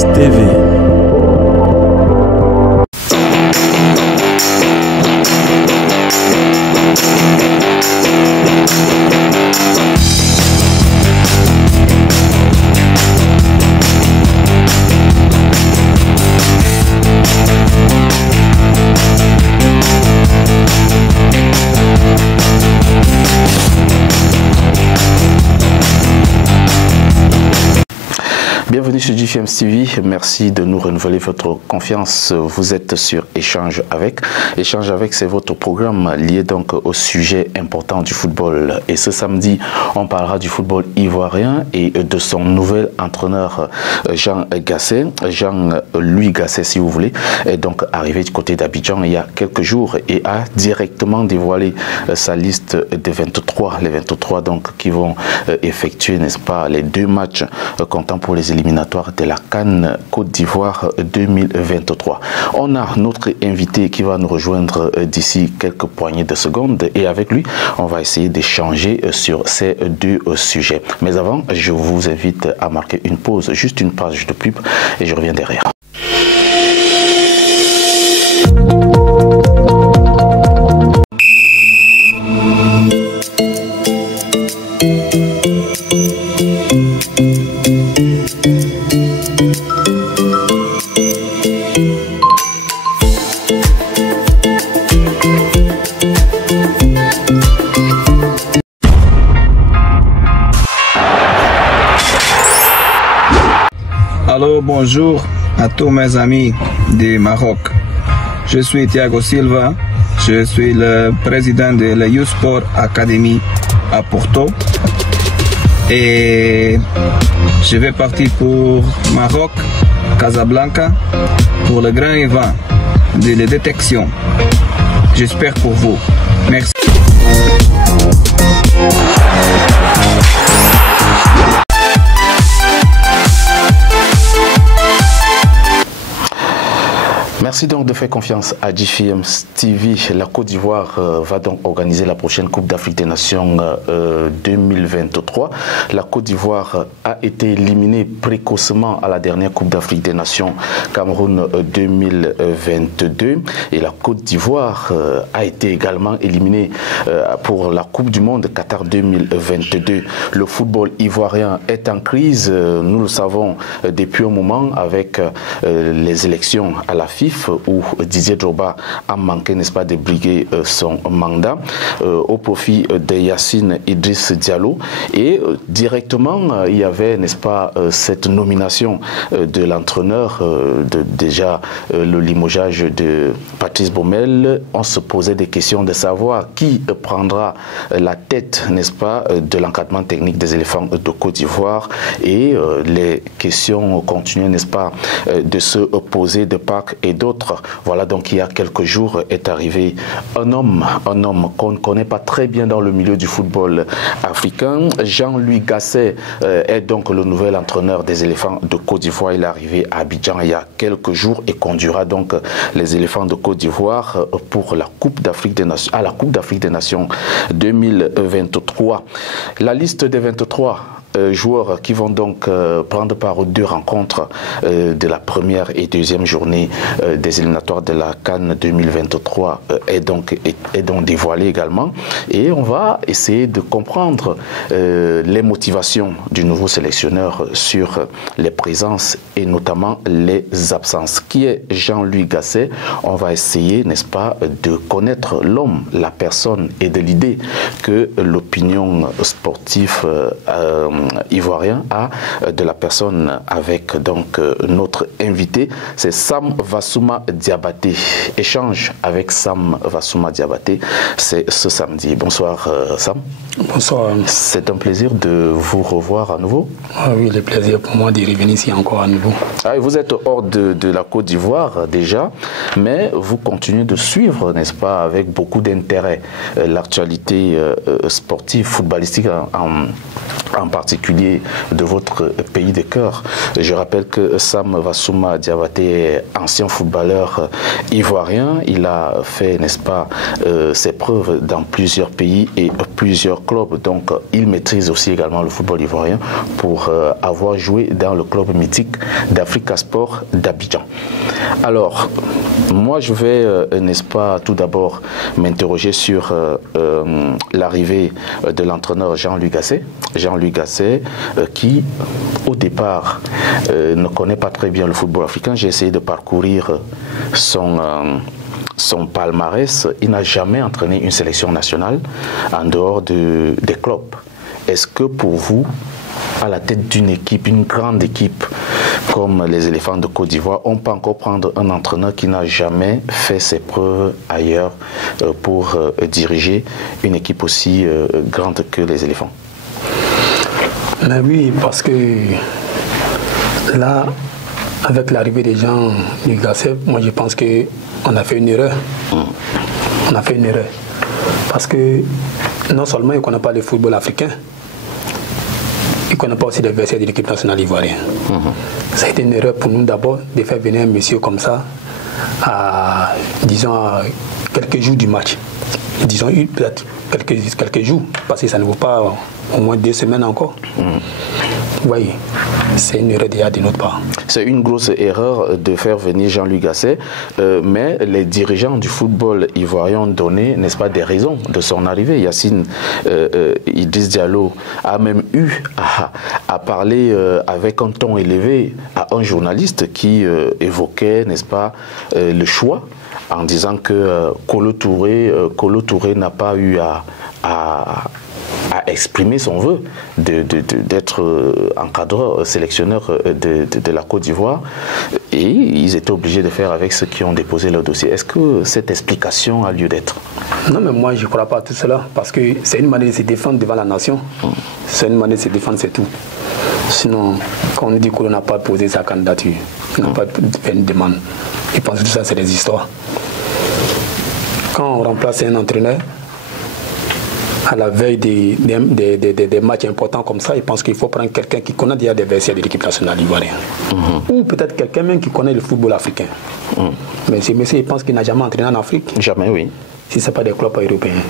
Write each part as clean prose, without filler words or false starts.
GFIEMS TV. Bienvenue sur GFIEMS TV, merci de nous renouveler votre confiance. Vous êtes sur Échange avec. Échange avec, c'est votre programme lié donc au sujet important du football. Et ce samedi, on parlera du football ivoirien et de son nouvel entraîneur Jean Gasset. Jean-Louis Gasset, si vous voulez, est donc arrivé du côté d'Abidjan il y a quelques jours et a directement dévoilé sa liste des 23. Les 23 donc qui vont effectuer, n'est-ce pas, les 2 matchs comptant pour les éliminatoires de la CAN Côte d'Ivoire 2023. On a notre invité qui va nous rejoindre d'ici quelques poignées de secondes et avec lui, on va essayer d'échanger sur ces 2 sujets. Mais avant, je vous invite à marquer une pause, juste une page de pub et je reviens derrière. Alors bonjour à tous mes amis du Maroc. Je suis Thiago Silva, je suis le président de la Youth Sport Academy à Porto et je vais partir pour Maroc, Casablanca pour le grand event de la détection. J'espère pour vous. Merci. Merci donc de faire confiance à GFIEMS TV. La Côte d'Ivoire va donc organiser la prochaine Coupe d'Afrique des Nations 2023. La Côte d'Ivoire a été éliminée précocement à la dernière Coupe d'Afrique des Nations Cameroun 2022. Et la Côte d'Ivoire a été également éliminée pour la Coupe du Monde Qatar 2022. Le football ivoirien est en crise, nous le savons depuis un moment avec les élections à la FIFA où Didier Drogba a manqué, n'est-ce pas, de briguer son mandat au profit de Yacine Idriss Diallo. Et directement, il y avait, n'est-ce pas, cette nomination de l'entraîneur, déjà le limogeage de Patrice Baumel. On se posait des questions de savoir qui prendra la tête, n'est-ce pas, de l'encadrement technique des éléphants de Côte d'Ivoire. Et les questions continuaient, n'est-ce pas, de se poser de part et d'autres. Voilà, donc il y a quelques jours est arrivé un homme qu'on ne connaît pas très bien dans le milieu du football africain. Jean-Louis Gasset est donc le nouvel entraîneur des éléphants de Côte d'Ivoire. Il est arrivé à Abidjan il y a quelques jours et conduira donc les éléphants de Côte d'Ivoire pour la Coupe d'Afrique des Nations, à la Coupe d'Afrique des Nations 2023. La liste des 23 joueurs qui vont donc prendre part aux 2 rencontres de la première et deuxième journée des éliminatoires de la CAN 2023 est donc dévoilé également. Et on va essayer de comprendre les motivations du nouveau sélectionneur sur les présences et notamment les absences. Qui est Jean-Louis Gasset? On va essayer, n'est-ce pas, de connaître l'homme, la personne et de l'idée que l'opinion sportive ivoirien a de la personne avec donc notre invité, c'est Sam Vassouma Diabaté. Échange avec Sam Vassouma Diabaté, c'est ce samedi. Bonsoir Sam. Bonsoir. C'est un plaisir de vous revoir à nouveau. Ah oui, le plaisir pour moi de revenir ici encore à nouveau. Ah, vous êtes hors de la Côte d'Ivoire déjà, mais vous continuez de suivre, n'est-ce pas, avec beaucoup d'intérêt l'actualité sportive, footballistique en particulier de votre pays de cœur. Je rappelle que Sam Vassouma Diabaté est ancien footballeur ivoirien. Il a fait, n'est-ce pas, ses preuves dans plusieurs pays et plusieurs clubs. Donc, il maîtrise aussi également le football ivoirien pour avoir joué dans le club mythique d'Africa Sport d'Abidjan. Alors, moi, je vais, n'est-ce pas, tout d'abord m'interroger sur l'arrivée de l'entraîneur Jean-Louis Gasset. Jean-Louis Gasset, qui au départ ne connaît pas très bien le football africain. J'ai essayé de parcourir son palmarès. Il n'a jamais entraîné une sélection nationale en dehors des clubs. Est-ce que pour vous, à la tête d'une équipe, une grande équipe comme les Éléphants de Côte d'Ivoire, on peut encore prendre un entraîneur qui n'a jamais fait ses preuves ailleurs pour diriger une équipe aussi grande que les Éléphants? Mais oui, parce que là, avec l'arrivée des gens du Gasset, moi je pense qu'on a fait une erreur. On a fait une erreur. Parce que non seulement il ne connaît pas le football africain, il ne connaît pas aussi les adversaires de l'équipe nationale ivoirienne. Ça a été une erreur pour nous d'abord de faire venir un monsieur comme ça à, disons, à quelques jours du match. Disons peut-être quelques jours, parce que ça ne vaut pas au moins 2 semaines encore. Oui, c'est une erreur déjà de notre part. C'est une grosse erreur de faire venir Jean-Louis Gasset, mais les dirigeants du football ivoirien ont donné, n'est-ce pas, des raisons de son arrivée. Yacine Idriss Diallo a même eu à parler avec un ton élevé à un journaliste qui évoquait, n'est-ce pas, le choix, en disant que Kolo Touré n'a pas eu à exprimer son vœu d'être encadreur, sélectionneur de la Côte d'Ivoire, et ils étaient obligés de faire avec ceux qui ont déposé leur dossier. Est-ce que cette explication a lieu d'être? Non, mais moi je ne crois pas à tout cela, parce que c'est une manière de se défendre devant la nation. C'est une manière de se défendre, c'est tout. Sinon, quand on dit qu'on n'a pas posé sa candidature, on n'a pas fait une demande, je pense que tout ça c'est des histoires. Quand on remplace un entraîneur, à la veille des matchs importants comme ça, il pense qu'il faut prendre quelqu'un qui connaît déjà des adversaires de l'équipe nationale ivoirienne. Ou peut-être quelqu'un même qui connaît le football africain. Mais ce monsieur, il pense qu'il n'a jamais entraîné en Afrique. Jamais, oui. Si ce n'est pas des clubs européens.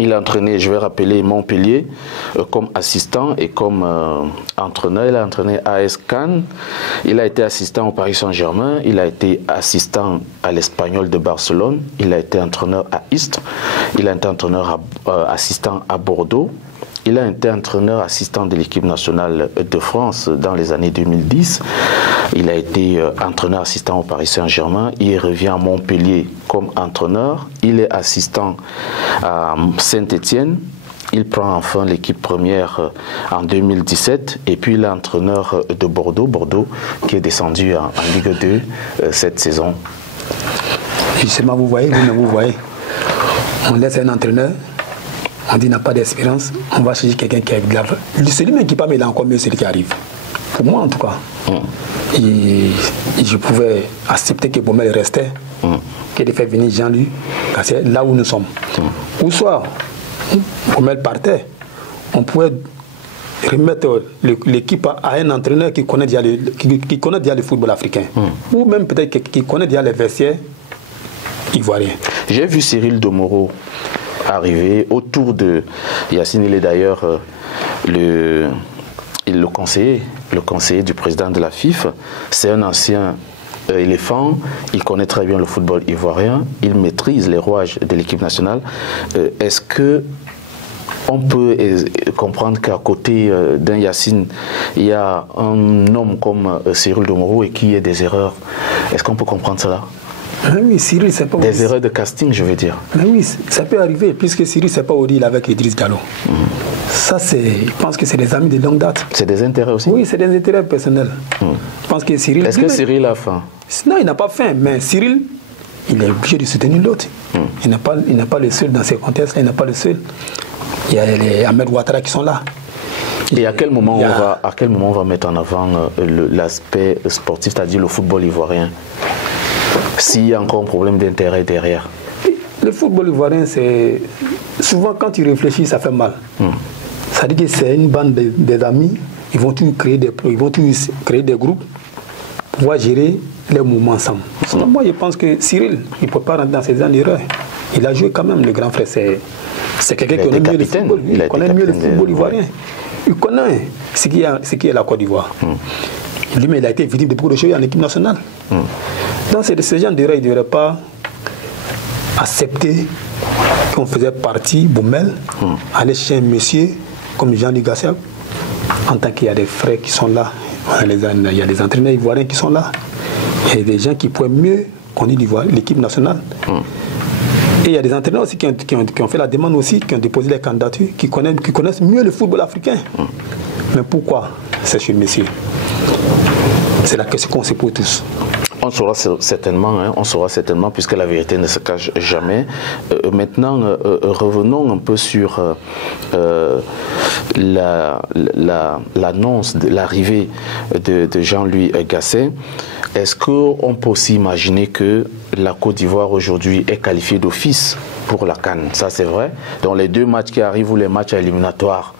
Il a entraîné, je vais rappeler, Montpellier comme assistant et comme entraîneur. Il a entraîné AS Cannes, il a été assistant au Paris Saint-Germain, il a été assistant à l'Espagnol de Barcelone, il a été entraîneur à Istres, il a été entraîneur assistant à Bordeaux. Il a été entraîneur assistant de l'équipe nationale de France dans les années 2010. Il a été entraîneur assistant au Paris Saint-Germain. Il revient à Montpellier comme entraîneur. Il est assistant à Saint-Étienne. Il prend enfin l'équipe première en 2017. Et puis il est entraîneur de Bordeaux. Bordeaux qui est descendu en Ligue 2 cette saison. Justement, vous voyez, vous voyez. On laisse un entraîneur. On dit qu'il n'a pas d'espérance, on va chercher quelqu'un qui a de l'argent. Celui même qui parle, il a encore mieux celui qui arrive. Pour moi, en tout cas. Et je pouvais accepter que Baumel restait, que de faire venir Jean-Louis, là où nous sommes. Ou soit, Baumel partait, on pouvait remettre l'équipe à un entraîneur qui connaît déjà le football africain. Ou même peut-être qui connaît déjà les vestiaires ivoiriens. J'ai vu Cyril Domoro arrivé autour de Yacine. Il est d'ailleurs le conseiller du président de la FIF. C'est un ancien éléphant, il connaît très bien le football ivoirien, il maîtrise les rouages de l'équipe nationale. Est-ce que on peut comprendre qu'à côté d'un Yacine, il y a un homme comme Cyril Domoro et qu'il y ait des erreurs? Est-ce qu'on peut comprendre cela? Oui, Cyril, c'est pas des erreurs de casting, je veux dire. Mais oui, ça peut arriver, puisque Cyril, c'est pas Odile avec Idriss Diallo. Ça, je pense que c'est des amis de longue date. C'est des intérêts aussi? Oui, c'est des intérêts personnels. Je pense que Cyril... Est-ce que Cyril a faim? Non, il n'a pas faim, mais Cyril, il est obligé de soutenir l'autre. Il n'est pas le seul dans ces contextes-là, il n'est pas le seul. Il y a les Ahmed Ouattara qui sont là. Et à quel moment on va mettre en avant l'aspect sportif, c'est-à-dire le football ivoirien, s'il y a encore un problème d'intérêt derrière? Le football ivoirien, c'est souvent quand tu réfléchis, ça fait mal. Ça dit que c'est une bande des amis, ils vont tous créer des groupes pour pouvoir gérer les mouvements ensemble. Sinon, moi, je pense que Cyril, il ne peut pas rentrer dans ces erreurs. Il a joué quand même, le grand frère. C'est quelqu'un qui connaît mieux le football. Il connaît mieux le football ivoirien. Il connaît ce qui est la Côte d'Ivoire. Lui-même, il a été victime de beaucoup de choses en équipe nationale. Donc, c'est de ces gens d'erreurs, il ne devrait pas accepter qu'on faisait partie, Boumel, aller chez un monsieur comme Jean-Luc Gasset, en tant qu'il y a des frères qui sont là, il y a des entraîneurs ivoiriens qui sont là, il y a des gens qui pourraient mieux conduire l'équipe nationale. Et il y a des entraîneurs aussi qui ont fait la demande aussi, qui ont déposé les candidatures, qui connaissent mieux le football africain. Mais pourquoi c'est chez le monsieur? C'est la question qu'on se pose tous. On saura certainement, puisque la vérité ne se cache jamais. Maintenant, revenons un peu sur l'annonce de l'arrivée de Jean-Louis Gasset. Est-ce qu'on peut aussi imaginer que la Côte d'Ivoire aujourd'hui est qualifiée d'office pour la CAN? Ça, c'est vrai. Dans les 2 matchs qui arrivent ou les matchs éliminatoires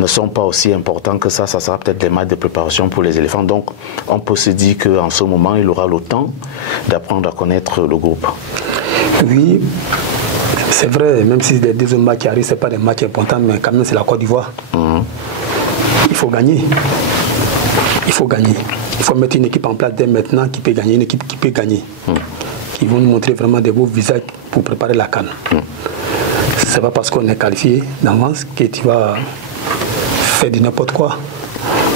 ne sont pas aussi importants que ça sera peut-être des matchs de préparation pour les éléphants. Donc, on peut se dire qu'en ce moment, il aura le temps d'apprendre à connaître le groupe. Oui, c'est vrai, même si les 2 matchs qui arrivent, ce n'est pas des matchs importants, mais quand même, c'est la Côte d'Ivoire. Il faut gagner. Il faut gagner. Il faut mettre une équipe en place dès maintenant qui peut gagner, une équipe qui peut gagner. Qui vont nous montrer vraiment des beaux visages pour préparer la CAN. Ce n'est pas parce qu'on est qualifié d'avance que tu vas faire du n'importe quoi.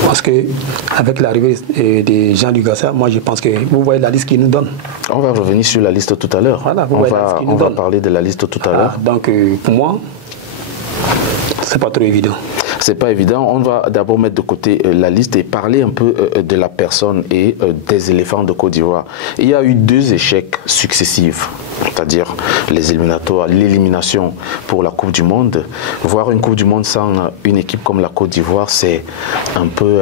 Parce qu'avec l'arrivée de Jean-Luc Gasset, moi je pense que vous voyez la liste qu'il nous donne. On va revenir sur la liste tout à l'heure. Voilà, on va parler de la liste tout à l'heure. Donc pour moi, c'est pas trop évident. C'est pas évident. On va d'abord mettre de côté la liste et parler un peu de la personne et des éléphants de Côte d'Ivoire. Il y a eu 2 échecs successifs, c'est-à-dire les éliminatoires, l'élimination pour la Coupe du Monde. Voir une Coupe du Monde sans une équipe comme la Côte d'Ivoire, c'est un peu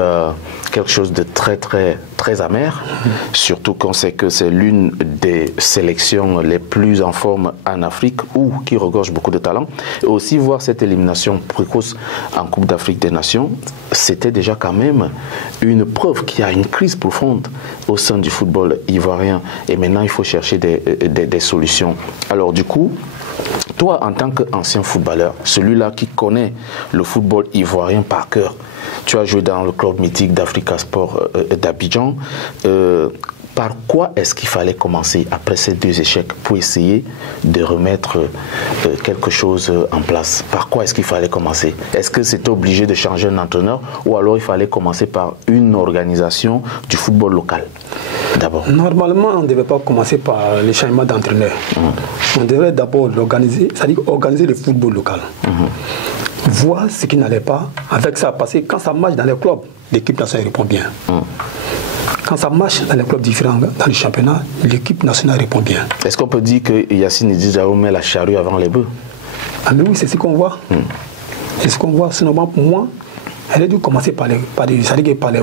quelque chose de très amer, surtout qu'on sait que c'est l'une des sélections les plus en forme en Afrique ou qui regorge beaucoup de talent. Et aussi voir cette élimination précoce en Coupe d'Afrique des Nations, c'était déjà quand même une preuve qu'il y a une crise profonde au sein du football ivoirien. Et maintenant, il faut chercher des solutions. Alors du coup, toi, en tant qu'ancien footballeur, celui-là qui connaît le football ivoirien par cœur, tu as joué dans le club mythique d'Africa Sport d'Abidjan. Par quoi est-ce qu'il fallait commencer après ces 2 échecs pour essayer de remettre quelque chose en place? Par quoi est-ce qu'il fallait commencer? Est-ce que c'était obligé de changer un entraîneur ou alors il fallait commencer par une organisation du football local d'abord? Normalement, on ne devait pas commencer par le changement d'entraîneur. On devrait d'abord l'organiser, c'est-à-dire organiser le football local. Voir ce qui n'allait pas avec ça, parce que quand ça marche dans les clubs, l'équipe nationale répond bien. Quand ça marche dans les clubs différents, dans les championnats, l'équipe nationale répond bien. Est-ce qu'on peut dire que Yacine Didiaou met la charrue avant les bœufs? Ah mais oui, c'est ce qu'on voit. C'est ce qu'on voit. Sinon, pour moi, elle a dû commencer par les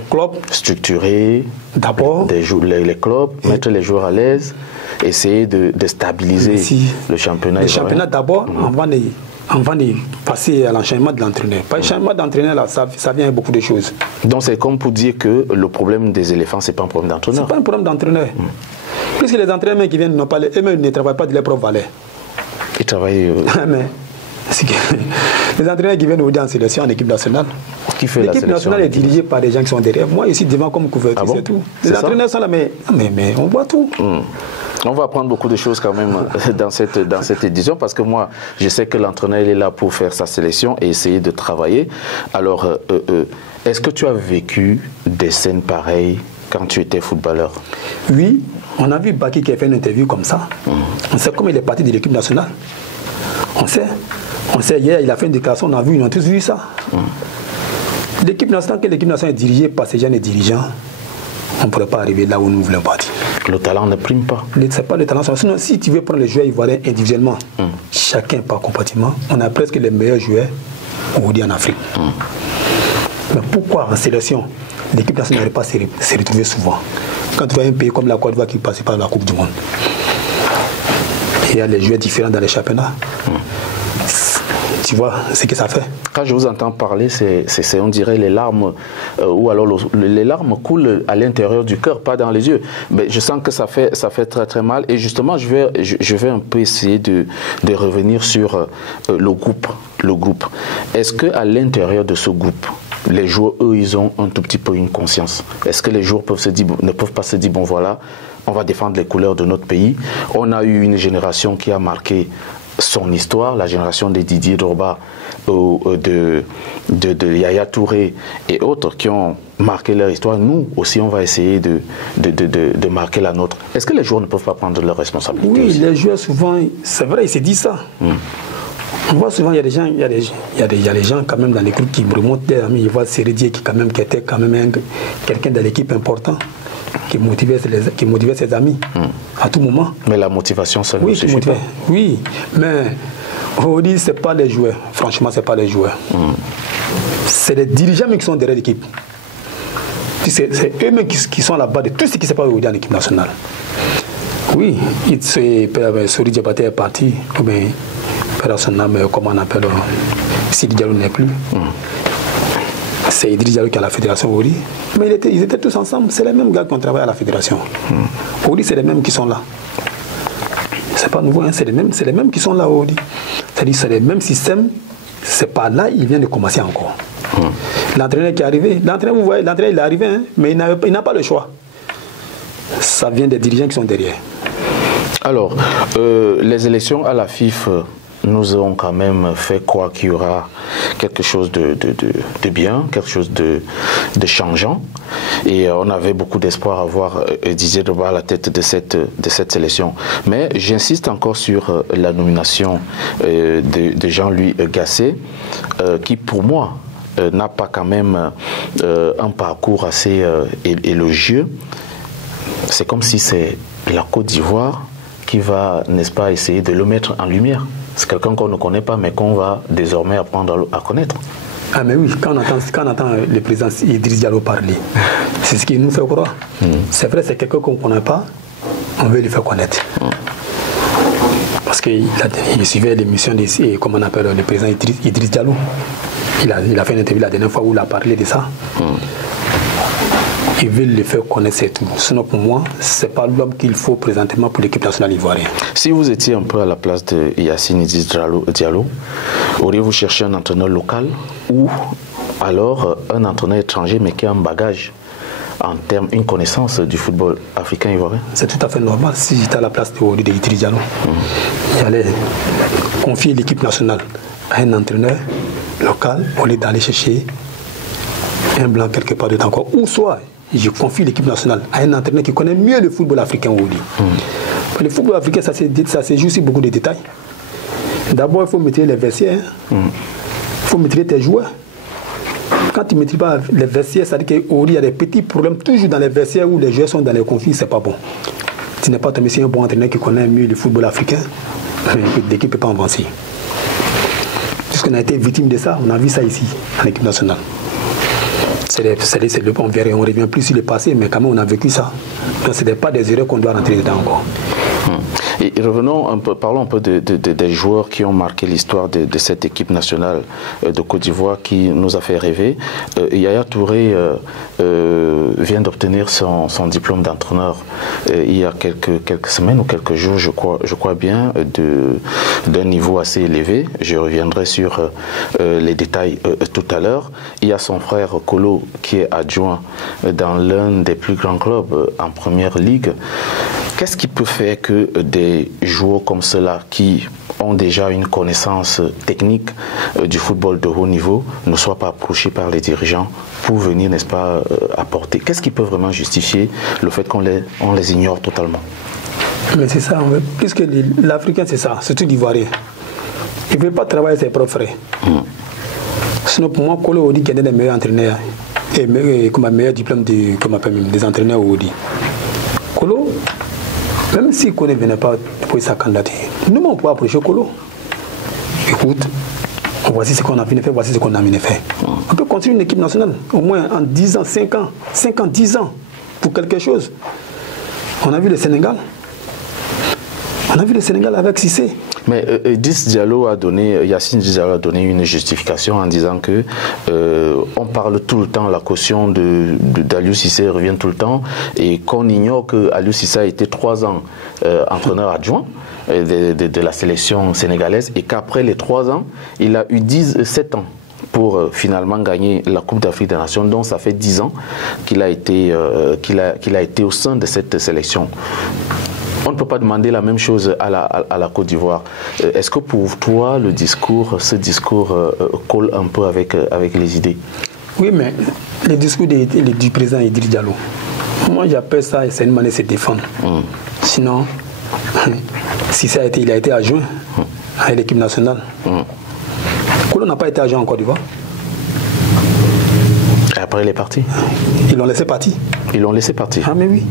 clubs. Structurer d'abord les clubs, mettre les joueurs à l'aise, essayer de stabiliser le championnat. Le championnat d'abord, avant de passer à l'enchaînement de l'entraîneur. Pas le changement d'entraîneur, là, ça vient avec beaucoup de choses. Donc c'est comme pour dire que le problème des éléphants, c'est pas un problème d'entraîneur. C'est pas un problème d'entraîneur. Puisque les entraîneurs qui viennent eux-mêmes ne travaillent pas de leur propre valeur. Ils travaillent... Mais les entraîneurs qui viennent aujourd'hui en sélection, en équipe nationale. Qui fait la sélection? L'équipe nationale est dirigée par des gens qui sont derrière. Moi, ici, devant comme couverture, c'est tout. Les entraîneurs sont là, mais on voit tout. On va apprendre beaucoup de choses quand même dans cette édition parce que moi, je sais que l'entraîneur est là pour faire sa sélection et essayer de travailler. Alors, est-ce que tu as vécu des scènes pareilles quand tu étais footballeur? Oui, on a vu Baki qui a fait une interview comme ça. On sait comment il est parti de l'équipe nationale. On sait, hier, il a fait une déclaration, on a tous vu ça. L'équipe nationale est dirigée par ces jeunes dirigeants, on ne pourrait pas arriver là où nous voulons partir. Le talent ne prime pas. Ce n'est pas le talent. Sinon, si tu veux prendre les joueurs ivoiriens individuellement, chacun par compartiment, on a presque les meilleurs joueurs aujourd'hui en Afrique. Mais pourquoi en sélection, l'équipe nationale n'arrive pas à se retrouver souvent? Quand tu vois un pays comme la Côte d'Ivoire qui passe par la Coupe du Monde, il y a les joueurs différents dans les championnats. tu vois ce que ça fait. Quand je vous entends parler, on dirait les larmes, ou alors les larmes coulent à l'intérieur du cœur, pas dans les yeux. Mais je sens que ça fait très très mal. Et justement, je vais un peu essayer de revenir sur le groupe. Est-ce qu'à l'intérieur de ce groupe, les joueurs, eux, ils ont un tout petit peu une conscience? Est-ce que les joueurs ne peuvent pas se dire, bon voilà, on va défendre les couleurs de notre pays. On a eu une génération qui a marqué son histoire, la génération de Didier Drogba, de Yaya Touré et autres qui ont marqué leur histoire. Nous aussi, on va essayer de marquer la nôtre. Est-ce que les joueurs ne peuvent pas prendre leurs responsabilités? Oui, aussi? Les joueurs, souvent, c'est vrai, ils se disent ça. On voit souvent, il y a des gens quand même dans les groupes qui me remontent des amis. Je vois Sérédier qui était quand même quelqu'un de l'équipe important, qui motivait ses amis à tout moment. Mais la motivation, ça ne suffit pas. Oui, mais on dit c'est pas les joueurs. Franchement, c'est pas les joueurs. C'est les dirigeants qui sont derrière l'équipe. C'est eux-mêmes qui sont là-bas de tout ce qui se passe aujourd'hui en équipe nationale. Oui, Sori Diabaté est parti, ou bien comment on appelle, Sidi Diallo n'est plus. C'est Idriss Diallo qui est à la fédération aujourd'hui. Mais ils étaient tous ensemble. C'est les mêmes gars qui ont travaillé à la fédération. Aujourd'hui, c'est les mêmes qui sont là. C'est pas nouveau, hein? C'est les mêmes qui sont là aujourd'hui. C'est-à-dire c'est les mêmes systèmes. C'est pas là, il vient de commencer encore. L'entraîneur qui est arrivé, vous voyez, l'entraîneur il est arrivé, hein? Mais il n'a pas le choix. Ça vient des dirigeants qui sont derrière. Alors, les élections à la FIFA nous ont quand même fait croire qu'il y aura quelque chose de bien, quelque chose de changeant. Et on avait beaucoup d'espoir à voir Didier Drogba à la tête de cette sélection. Mais j'insiste encore sur la nomination de Jean-Louis Gasset, qui pour moi n'a pas quand même un parcours assez élogieux. C'est comme si c'est la Côte d'Ivoire qui va, n'est-ce pas, essayer de le mettre en lumière. C'est quelqu'un qu'on ne connaît pas, mais qu'on va désormais apprendre à connaître. Ah mais oui, quand on entend le président Idriss Diallo parler, c'est ce qui nous fait croire. C'est vrai, c'est quelqu'un qu'on ne connaît pas, on veut lui faire connaître. Parce qu'il suivait l'émission de, comment on appelle, le président Idriss Diallo. Il a fait une interview la dernière fois où il a parlé de ça. Ils veulent le faire connaître, c'est tout. Sinon, pour moi, ce n'est pas l'homme qu'il faut présentement pour l'équipe nationale ivoirienne. Si vous étiez un peu à la place de Yacine Idriss Diallo, auriez-vous cherché un entraîneur local ou alors un entraîneur étranger mais qui a un bagage en termes, une connaissance du football africain ivoirien? C'est tout à fait normal. Si j'étais à la place de Idriss Diallo, j'allais confier l'équipe nationale à un entraîneur local au lieu d'aller chercher un blanc quelque part d'autre encore. Ou soit, je confie l'équipe nationale à un entraîneur qui connaît mieux le football africain aujourd'hui. Le football africain, ça se joue sur beaucoup de détails. D'abord, il faut maîtriser les vestiaires. Il faut maîtriser tes joueurs. Quand tu ne maîtrises pas les vestiaires, ça veut dire qu'aujourd'hui, il y a des petits problèmes toujours dans les vestiaires où les joueurs sont dans les conflits, c'est pas bon. Tu n'es pas tombé sur un bon entraîneur qui connaît mieux le football africain, l'équipe ne peut pas avancer. Puisqu'on a été victime de ça, on a vu ça ici, en équipe nationale. On verrait, on revient plus sur le passé, mais quand même on a vécu ça. Donc ce n'est pas des erreurs qu'on doit rentrer dedans encore. Et revenons un peu, parlons un peu des joueurs qui ont marqué l'histoire de cette équipe nationale de Côte d'Ivoire qui nous a fait rêver. Yaya Touré vient d'obtenir son diplôme d'entraîneur il y a quelques semaines ou quelques jours, je crois bien, d'un niveau assez élevé. Je reviendrai sur les détails tout à l'heure. Il y a son frère Kolo qui est adjoint dans l'un des plus grands clubs en première ligue. Qu'est-ce qui peut faire que des joueurs comme ceux-là, qui ont déjà une connaissance technique du football de haut niveau, ne soient pas approchés par les dirigeants pour venir, n'est-ce pas, apporter? Qu'est-ce qui peut vraiment justifier le fait qu'on les ignore totalement? Mais c'est ça, puisque l'Africain, c'est ça, surtout l'Ivoirien. Il ne veut pas travailler ses propres frais. Sinon, pour moi, Kolo Odi, qui est un des meilleurs entraîneurs, et comme un meilleur diplôme des entraîneurs Odi. Kolo, même si Kolo ne venait pas pour sa candidature, nous, on peut approcher Kolo. Écoute, voici ce qu'on a fini faire, voici ce qu'on a fini faire. On peut construire une équipe nationale, au moins en 10 ans, 5 ans, 10 ans, pour quelque chose. On a vu le Sénégal. On a vu le Sénégal avec Cissé. Mais Yacine Diallo a donné une justification en disant que on parle tout le temps, la caution d'Aliou Cissé revient tout le temps, et qu'on ignore que Aliou Cissé a été 3 ans entraîneur adjoint de la sélection sénégalaise, et qu'après les 3 ans, il a eu 7 ans pour finalement gagner la Coupe d'Afrique des Nations, donc ça fait 10 ans qu'il a été au sein de cette sélection. On ne peut pas demander la même chose à la Côte d'Ivoire. Est-ce que pour toi, ce discours colle un peu avec les idées? Oui, mais le discours du président Idriss Diallo, moi j'appelle ça, c'est une manière de se défendre. Sinon, si il a été adjoint à l'équipe nationale, Kolo n'a pas été adjoint en Côte d'Ivoire. Après, il est parti. Ils l'ont laissé partir. Ils l'ont laissé partir. Ah, mais oui.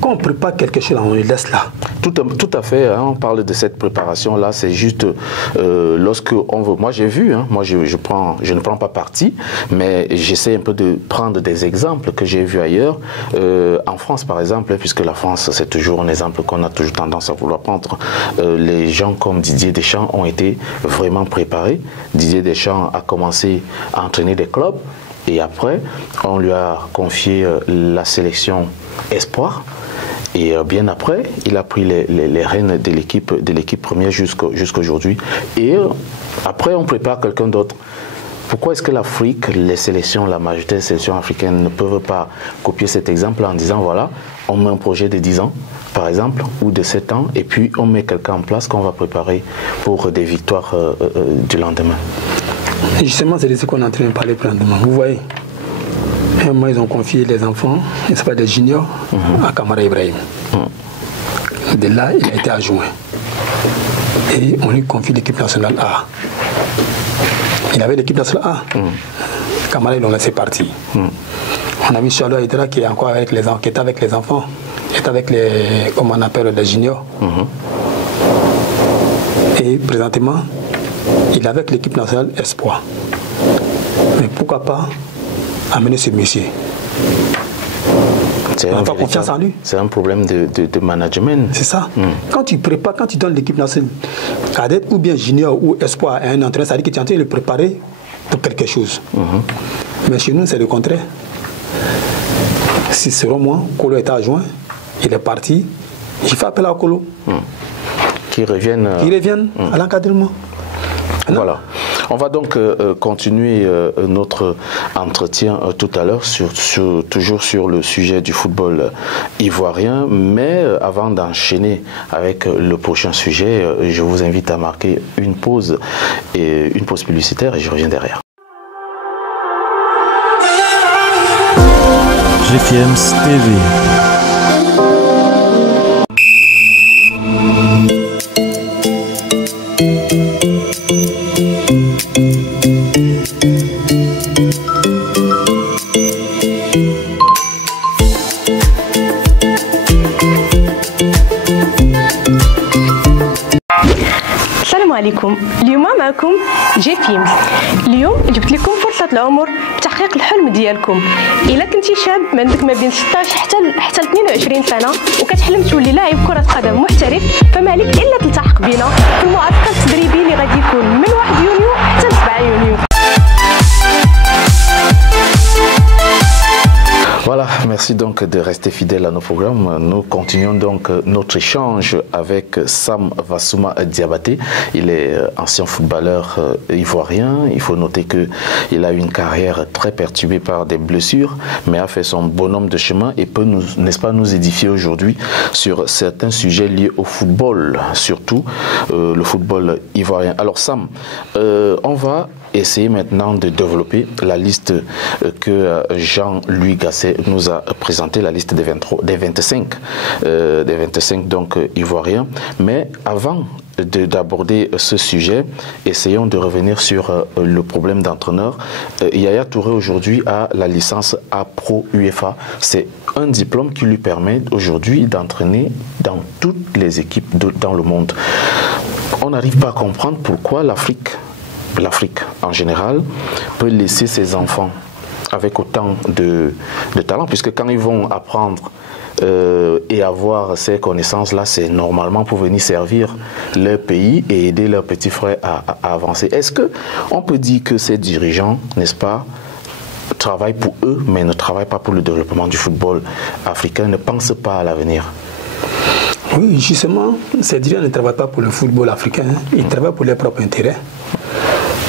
Quand on prépare quelque chose, on le laisse là. Tout à fait, hein, on parle de cette préparation-là, c'est juste lorsque on veut. Moi j'ai vu, hein, moi je ne prends pas parti, mais j'essaie un peu de prendre des exemples que j'ai vus ailleurs. En France par exemple, puisque la France c'est toujours un exemple qu'on a toujours tendance à vouloir prendre, les gens comme Didier Deschamps ont été vraiment préparés. Didier Deschamps a commencé à entraîner des clubs, et après on lui a confié la sélection Espoir. Et bien après, il a pris les rênes de l'équipe première jusqu'aujourd'hui. Et après, on prépare quelqu'un d'autre. Pourquoi est-ce que l'Afrique, les sélections, la majorité des sélections africaines ne peuvent pas copier cet exemple en disant, voilà, on met un projet de 10 ans, par exemple, ou de 7 ans, et puis on met quelqu'un en place qu'on va préparer pour des victoires du lendemain. Justement, c'est de ce qu'on est en train de parler pour le lendemain. Vous voyez, un moment, ils ont confié les enfants, c'est pas des juniors, à Kamara Ibrahim. De là, il a été adjoint. Et on lui confie l'équipe nationale A. Il avait l'équipe nationale A. Kamara, ils l'ont laissé partir. On a mis Chalou Aïdra qui est encore avec les enfants, qui est avec les enfants, qui est avec les, comment on appelle, les juniors. Et présentement, il est avec l'équipe nationale Espoir. Mais pourquoi pas amener ce monsieur? On n'a pas confiance en lui. C'est un problème de management. C'est ça. Quand tu prépares, quand tu donnes l'équipe nationale cadette ou bien junior ou espoir à un entraîneur, ça veut dire que tu es en train de le préparer pour quelque chose. Mais chez nous, c'est le contraire. Si selon moi, Kolo est adjoint, il est parti, j'ai fait appel à Kolo. Qui revienne à l'encadrement. Voilà. On va donc continuer notre entretien tout à l'heure, toujours sur le sujet du football ivoirien. Mais avant d'enchaîner avec le prochain sujet, je vous invite à marquer une pause publicitaire, et je reviens derrière. GFM TV. عليكم. اليوم معكم جي فيمز. اليوم جبت لكم فرصة العمر بتحقيق الحلم ديالكم. إلا كنتي شاب ما عندك ما بين 16 حتى 22 سنة وكتحلم تولي لاعب كرة قدم محترف، فما عليك إلا تلتحق بنا في المعسكر التدريبي اللي غادي يكون من 1 يونيو حتى 7 يونيو. Voilà, merci donc de rester fidèle à nos programmes. Nous continuons donc notre échange avec Sam Vassouma Diabaté. Il est ancien footballeur ivoirien. Il faut noter qu'il a eu une carrière très perturbée par des blessures, mais a fait son bonhomme de chemin et peut, n'est-ce pas, nous édifier aujourd'hui sur certains sujets liés au football, surtout le football ivoirien. Alors Sam, on va essayer maintenant de développer la liste que Jean-Louis Gasset nous a présentée, la liste des 25 donc ivoiriens. Mais avant d'aborder ce sujet, essayons de revenir sur le problème d'entraîneur. Yaya Touré aujourd'hui a la licence A Pro UEFA. C'est un diplôme qui lui permet aujourd'hui d'entraîner dans toutes les équipes dans le monde. On n'arrive pas à comprendre pourquoi l'Afrique en général peut laisser ses enfants avec autant de talent, puisque quand ils vont apprendre et avoir ces connaissances-là, c'est normalement pour venir servir leur pays et aider leurs petits frères à avancer. Est-ce qu'on peut dire que ces dirigeants, n'est-ce pas, travaillent pour eux, mais ne travaillent pas pour le développement du football africain, ne pensent pas à l'avenir? Oui, justement, ces dirigeants ne travaillent pas pour le football africain, ils travaillent pour leurs propres intérêts.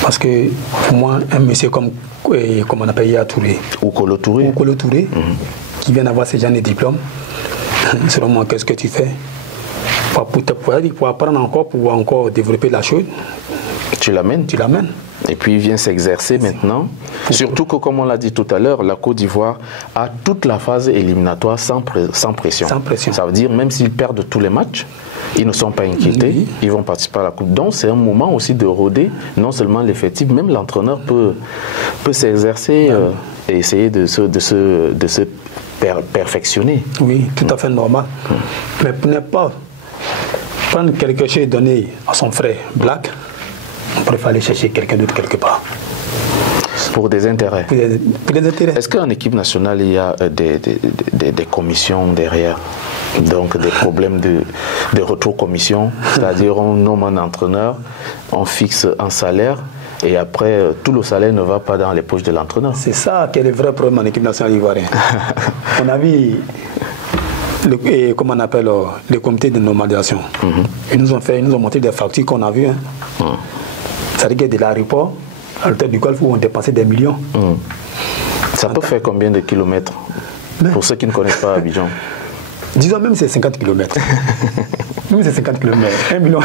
Parce que pour moi, un monsieur comme on appelle Yaya Touré, ou Kolo Touré, qui vient d'avoir ces gens de diplômes, selon moi, qu'est-ce que tu fais pour apprendre encore, pour encore développer la chose? Tu l'amènes. Et puis il vient s'exercer maintenant. Surtout que, comme on l'a dit tout à l'heure, la Côte d'Ivoire a toute la phase éliminatoire sans pression. Ça veut dire, même s'ils perdent tous les matchs, ils ne sont pas inquiétés, ils vont participer à la Coupe. Donc c'est un moment aussi de rôder, non seulement l'effectif, même l'entraîneur peut s'exercer et essayer de se perfectionner. Oui, tout à fait normal. Mais pour ne pas prendre quelque chose et donner à son frère Black, on préfère aller chercher quelqu'un d'autre quelque part. Pour des intérêts. Pour des intérêts. Est-ce qu'en équipe nationale, il y a des commissions derrière? Donc des problèmes de retour-commission, c'est-à-dire on nomme un entraîneur, on fixe un salaire, et après tout le salaire ne va pas dans les poches de l'entraîneur. C'est ça qui est le vrai problème en équipe nationale ivoirienne. On a vu comment on appelle le comité de normalisation. Ils nous ont montré des factures qu'on a vues. C'est-à-dire que de l'aéroport à l'hôtel du Golfe où on dépensait des millions. Ça peut faire combien de kilomètres pour ceux qui ne connaissent pas Abidjan? Disons même c'est 50 km. Même c'est 50 km. 1 million.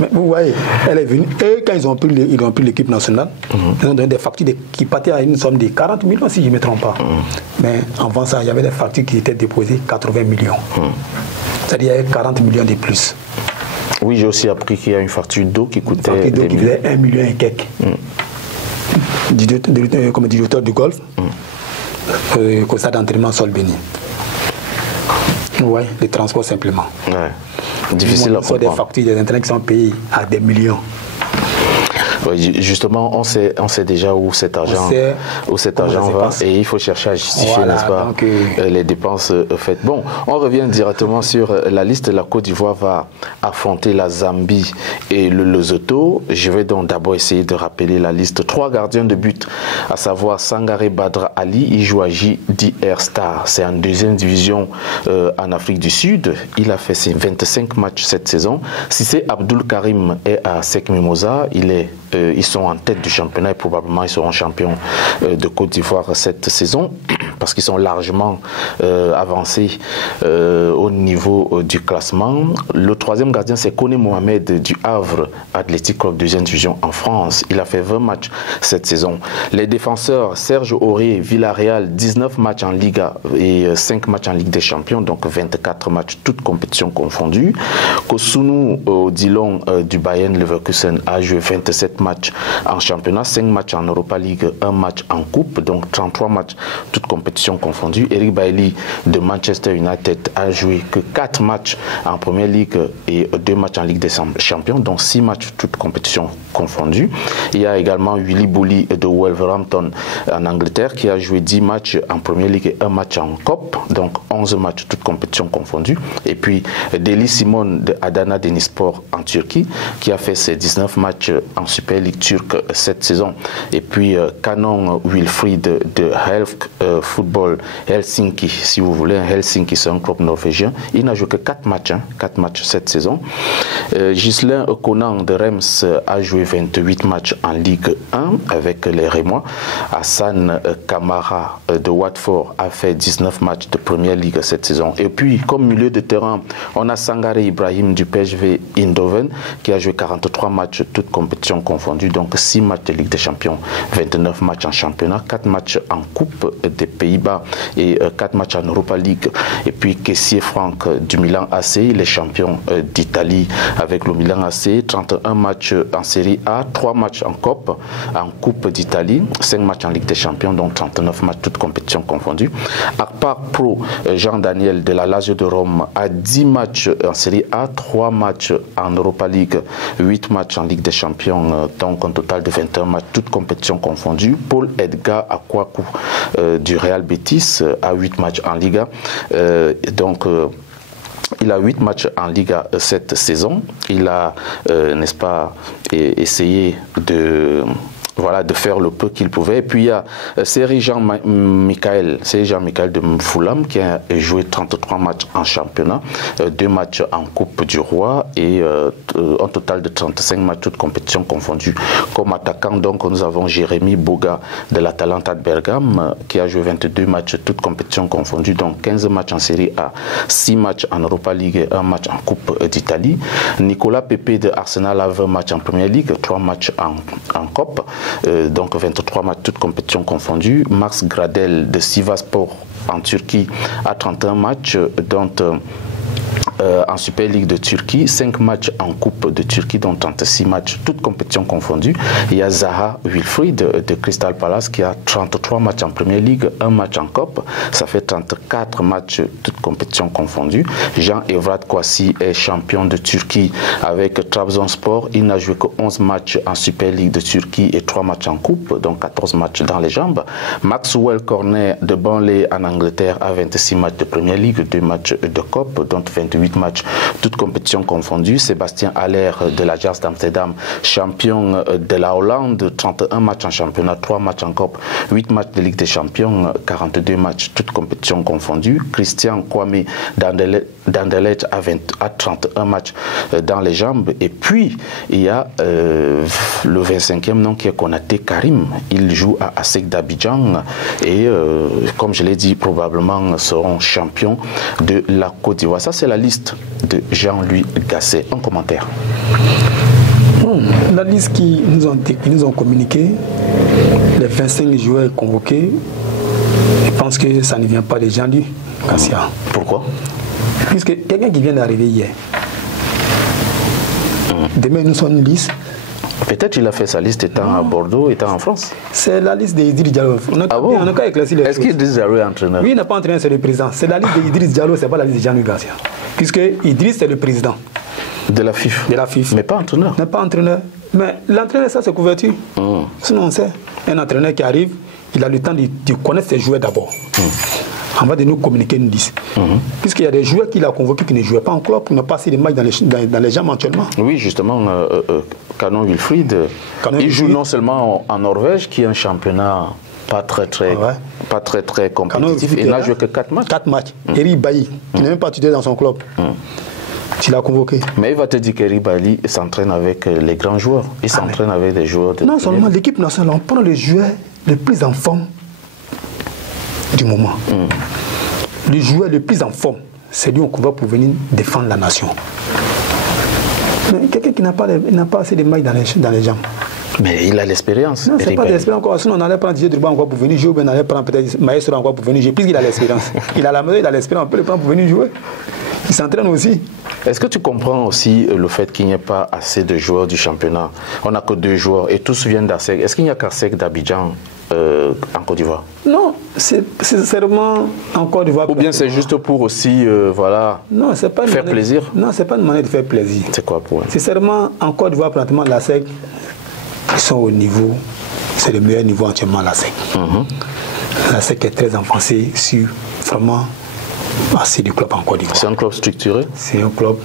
Mais vous voyez, elle est venue. Et quand ils ont pris l'équipe nationale, ils ont donné des factures qui partaient à une somme de 40 millions si je ne me trompe pas. Mais avant ça, il y avait des factures qui étaient déposées 80 millions. C'est-à-dire qu'il y avait 40 millions de plus. Oui, j'ai aussi appris qu'il y a une facture d'eau qui coûtait... Une facture d'eau qui faisait 1 million et quelques. Comme directeur du golf, comme ça d'entraînement sol béni. Oui, les transports simplement. Ouais. Difficile à comprendre. Des factures des intérêts qui sont payés à des millions. Oui, justement, on sait déjà où cet argent va et il faut chercher à justifier, n'est-ce pas, donc, les dépenses faites. Bon, on revient directement sur la liste. La Côte d'Ivoire va affronter la Zambie et le Lesotho. Je vais donc d'abord essayer de rappeler la liste. 3 gardiens de but, à savoir Sangaré Badra Ali, il joue à JDR Star. C'est en 2e division en Afrique du Sud. Il a fait ses 25 matchs cette saison. Cissé Abdul Karim est à Sek Mimosa. Ils sont en tête du championnat et probablement ils seront champions de Côte d'Ivoire cette saison parce qu'ils sont largement avancés au niveau du classement. Le 3e gardien, c'est Koné Mohamed du Havre Athletic Club 2e division en France. Il a fait 20 matchs cette saison. Les défenseurs, Serge Aurier, Villarreal, 19 matchs en Liga et 5 matchs en Ligue des Champions, donc 24 matchs, toutes compétitions confondues. Kosunu Odilon du Bayern Leverkusen a joué 27 matchs en championnat, 5 matchs en Europa League, 1 match en coupe, donc 33 matchs, toutes compétitions confondues. Eric Bailly de Manchester United a joué que 4 matchs en Premier League et 2 matchs en Ligue des Champions, donc 6 matchs, toutes compétitions confondues. Il y a également Willy Bouli de Wolverhampton en Angleterre qui a joué 10 matchs en Premier League et 1 match en Coupe, donc 11 matchs, toutes compétitions confondues. Et puis Deli Simon de Adana Demirspor en Turquie qui a fait ses 19 matchs en Super League turque cette saison. Et puis Canon Wilfried de Football Helsinki, si vous voulez, Helsinki c'est un club norvégien. Il n'a joué que 4 matchs, 4 matchs cette saison. Ghislain Conan de Reims a joué 28 matchs en Ligue 1 avec les Rémois. Hassan Kamara de Watford a fait 19 matchs de Première Ligue cette saison. Et puis comme milieu de terrain, on a Sangaré Ibrahim du PSV Eindhoven qui a joué 43 matchs, toutes compétitions confondues, donc 6 matchs de Ligue des Champions, 29 matchs en championnat, 4 matchs en Coupe des pays Pays-Bas et 4 matchs en Europa League. Et puis Kessié Franck du Milan AC, il est champion d'Italie avec le Milan AC, 31 matchs en Série A, 3 matchs en Coupe d'Italie, 5 matchs en Ligue des Champions, donc 39 matchs, toutes compétitions confondues. Arpar Pro, Jean-Daniel de la Lazio de Rome, a 10 matchs en Série A, 3 matchs en Europa League, 8 matchs en Ligue des Champions, donc un total de 21 matchs, toutes compétitions confondues. Paul Edgar Akwaku du Real Betis a 8 matchs en Liga. Il a 8 matchs en Liga cette saison. Il a, n'est-ce pas, essayé de faire le peu qu'il pouvait. Et puis il y a Jean-Michael de Fulham qui a joué 33 matchs en championnat, 2 matchs en Coupe du Roi et un total de 35 matchs, toutes compétitions confondues. Comme attaquant, donc, nous avons Jérémy Boga de l'Atalanta de Bergame qui a joué 22 matchs, toutes compétitions confondues, donc 15 matchs en Série A, 6 matchs en Europa League et 1 match en Coupe d'Italie. Nicolas Pepe de Arsenal a 20 matchs en Premier League, 3 matchs en Coupe. Donc 23 matchs, toutes compétitions confondues. Max Gradel de Sivasspor en Turquie a 31 matchs, dont en Super League de Turquie, 5 matchs en Coupe de Turquie, dont 36 matchs, toutes compétitions confondues. Il y a Zaha Wilfried de Crystal Palace qui a 33 matchs en Premier League, 1 match en Coupe, ça fait 34 matchs, toutes compétitions confondues. Jean-Evrat Kouassi est champion de Turquie avec Trabzonspor. Il n'a joué que 11 matchs en Super League de Turquie et 3 matchs en Coupe, donc 14 matchs dans les jambes. Maxwell Cornet de Burnley en Angleterre a 26 matchs de Premier League, 2 matchs de Coupe, dont 28 matchs, toutes compétitions confondues. Sébastien Haller de l'Ajax d'Amsterdam, champion de la Hollande, 31 matchs en championnat, 3 matchs en Coupe, 8 matchs de Ligue des Champions, 42 matchs, toutes compétitions confondues. Christian Kwame d'Anderlecht a 31 matchs dans les jambes. Et puis, il y a le 25e nom qui est Konaté Karim. Il joue à ASEC d'Abidjan et, comme je l'ai dit, probablement seront champions de la Côte d'Ivoire. Ça, c'est la liste de Jean-Louis Gasset. Un commentaire. La liste qui nous ont communiqué, les 25 joueurs convoqués, je pense que ça ne vient pas de Jean-Louis Gasset. Pourquoi? Puisque quelqu'un qui vient d'arriver hier, demain nous sommes une liste. Peut-être il a fait sa liste étant à Bordeaux, étant en France. C'est la liste d'Idriss Diallo. On a qu'à éclaircir les choses. Est-ce qu'Idriss Diallo est entraîneur? Oui, il n'est pas entraîneur, c'est le président. C'est la liste d'Idriss Diallo, c'est pas la liste de Jean-Louis Gasset. Puisque Idriss, c'est le président. De la FIF. De la FIF. Mais pas entraîneur. N'est pas entraîneur. Mais l'entraîneur, ça, c'est couverture. Sinon, on sait. Un entraîneur qui arrive, il a le temps de connaître ses joueurs d'abord. Avant de nous communiquer une liste. Puisqu'il y a des joueurs qu'il a convoqués qui ne jouaient pas en club pour ne pas passer des matchs dans les jambes actuellement. Oui, justement, Canon Wilfried, il joue non seulement en Norvège, qui est un championnat pas très compétitif, et il n'a joué que 4 matchs. 4 matchs. Eric Bailly, qui n'est même pas titulaire dans son club. Tu l'as convoqué. Mais il va te dire qu'Eric Bailly s'entraîne avec les grands joueurs. Il s'entraîne avec des joueurs de... Non seulement l'équipe nationale, on prend les joueurs les plus en forme du moment. Le joueur le plus en forme, c'est lui qu'on va pour venir défendre la nation. Mais quelqu'un qui n'a pas assez de mailles dans les jambes. Mais il a l'expérience. Non, c'est pas l'expérience encore. Sinon, on allait prendre Didier Drogba encore pour venir jouer, on allait prendre peut-être Maestro encore pour venir jouer, puisqu'il a l'expérience. Il a la mesure, il a l'expérience, on peut le prendre pour venir jouer. Il s'entraîne aussi. Est-ce que tu comprends aussi le fait qu'il n'y ait pas assez de joueurs du championnat? On n'a que 2 joueurs et tous viennent d'ASEC. Est-ce qu'il n'y a qu'ASEC d'Abidjan en Côte d'Ivoire? Non, c'est seulement en Côte d'Ivoire. Ou bien c'est juste pour aussi non, pas faire plaisir? Non, c'est pas une manière de faire plaisir. C'est quoi pour eux? C'est seulement en Côte d'Ivoire, pratiquement l'ASEC, ils sont au niveau, c'est le meilleur niveau entièrement l'ASEC. L'ASEC est très avancé sur vraiment assez du club en Côte d'Ivoire. C'est un club structuré? C'est un club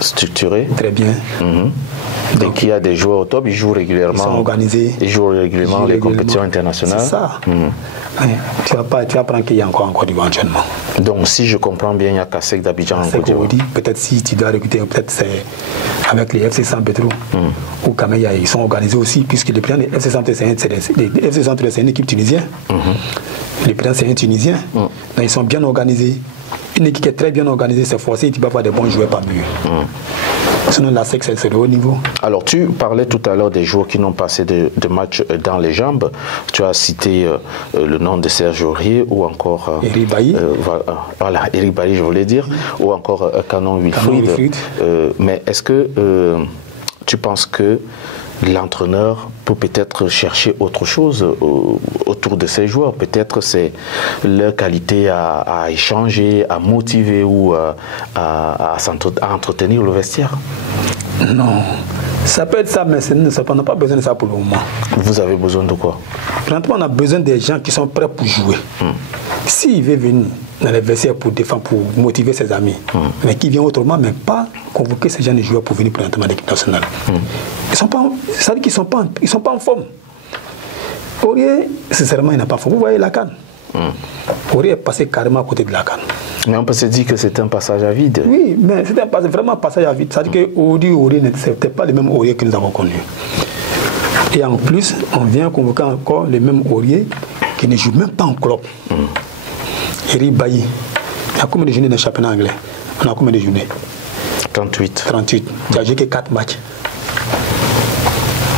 structuré. Très bien. Dès qu'il y a des joueurs au top, ils jouent régulièrement. Ils sont organisés. Ils jouent régulièrement les compétitions internationales. C'est ça. Tu vas prendre qu'il y a encore en Côte d'Ivoire actuellement. Donc, si je comprends bien, il n'y a qu'ASEC d'Abidjan en Côte d'Ivoire. Peut-être si tu dois recruter, peut-être c'est avec les FC San Pedro ou Kameya, ils sont organisés aussi, puisque le président des FC San Pedro, c'est une équipe tunisienne. Le président, c'est un Tunisien. Donc, ils sont bien organisés. une équipe qui est très bien organisée cette fois-ci, tu vas avoir des bons joueurs parmi eux. Sinon, la SEC, c'est le haut niveau. Alors, tu parlais tout à l'heure des joueurs qui n'ont pas assez de matchs dans les jambes. Tu as cité le nom de Serge Aurier ou encore... Eric Bailly. Voilà, Eric Bailly, je voulais dire. Ou encore Canon Wilfried. Mais est-ce que tu penses que l'entraîneur peut peut-être chercher autre chose autour de ces joueurs? Peut-être c'est leur qualité à échanger, à motiver ou à entretenir le vestiaire? Non, ça peut être ça, mais on n'a pas besoin de ça pour le moment. Vous avez besoin de quoi? Présentement, on a besoin des gens qui sont prêts pour jouer. S'il veut venir dans les vestiaires pour défendre, pour motiver ses amis, mais qui vient autrement, mais pas convoquer ces jeunes joueurs pour venir présentement à l'équipe nationale. Ça veut dire qu'ils ne sont pas en forme. Aurier, sincèrement, il n'a pas en forme. Vous voyez la CAN. Aurier est passé carrément à côté de la CAN. Mais on peut se dire que c'est un passage à vide. Oui, mais c'était vraiment un passage à vide. C'est-à-dire que Aurier n'était pas le même Aurier que nous avons connu. Et en plus, on vient convoquer encore le même Aurier qui ne joue même pas en club. Eric Bailly. Il y a combien de journées dans le championnat anglais? On a combien de journées? 38. 38. Tu as joué que 4 matchs.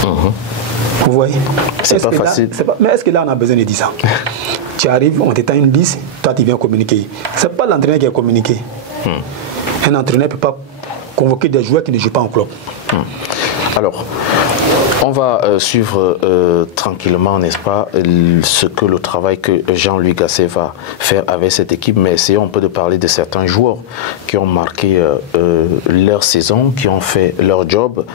Vous voyez? C'est pas facile. Mais est-ce que là, on a besoin de dire ça? Tu arrives, on t'étend une liste, toi, tu viens communiquer. Ce n'est pas l'entraîneur qui a communiqué. Un entraîneur ne peut pas convoquer des joueurs qui ne jouent pas en club. Alors, on va suivre tranquillement, n'est-ce pas, le travail que Jean-Louis Gasset va faire avec cette équipe, mais essayons un peu de parler de certains joueurs qui ont marqué leur saison, qui ont fait leur job.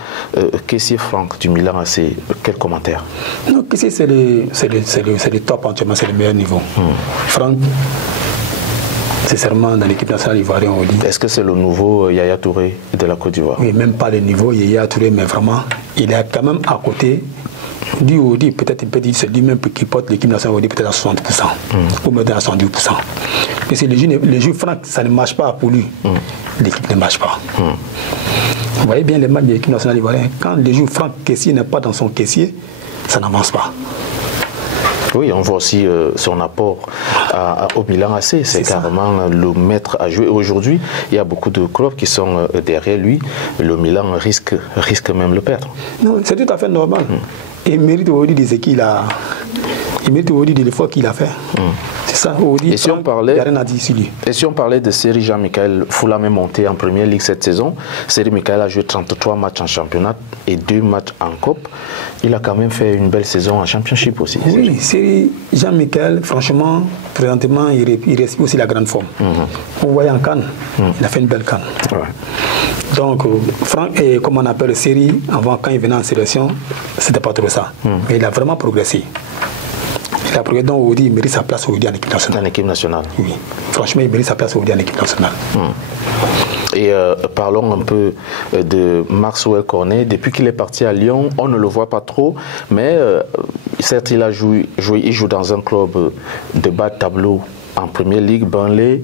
Kessié Franck du Milan AC, quel commentaire? Non, Kessié, c'est le top entièrement, c'est le meilleur niveau. Franck, sincèrement, dans l'équipe nationale ivoirienne, on dit. Est-ce que c'est le nouveau Yaya Touré de la Côte d'Ivoire? Oui, même pas le niveau Yaya Touré, mais vraiment, il est quand même à côté du Audi. Peut-être il peut dire c'est lui-même qui porte l'équipe nationale Audi peut-être à 60%, ou même à 70%. Mais c'est le jeu Franck, ça ne marche pas pour lui. L'équipe ne marche pas. Vous voyez bien les matchs de l'équipe nationale ivoirienne. Quand le jeu Franck Kessié n'est pas dans son caissier, ça n'avance pas. Oui, on voit aussi son apport au Milan AC. C'est carrément le maître à jouer. Aujourd'hui, il y a beaucoup de clubs qui sont derrière lui. Le Milan risque même le perdre. Non, c'est tout à fait normal. Il mérite aujourd'hui des qu'il a. Il mérite aujourd'hui de l'effort qu'il a fait. C'est ça. Et si on parlait, il n'y a rien à dire sur lui. Et si on parlait de Seri Jean-Michel Foulam est monté en première ligue cette saison. Seri Michael a joué 33 matchs en championnat et 2 matchs en coupe. Il a quand même fait une belle saison en championship aussi. Oui, Seri Jean-Michel, franchement, présentement, il respire aussi la grande forme. Vous voyez en Cannes, il a fait une belle Cannes. Donc, Franck, et comme on appelle Seri, avant quand il venait en sélection, c'était pas trop ça. Mais il a vraiment progressé. Il a progressé, donc aujourd'hui, il mérite sa place aujourd'hui en équipe nationale. En équipe nationale. Oui, franchement, il mérite sa place aujourd'hui en équipe nationale. Et parlons un peu de Maxwell Cornet. Depuis qu'il est parti à Lyon, on ne le voit pas trop, mais certes, il joue dans un club de bas de tableau en première ligue, Burnley.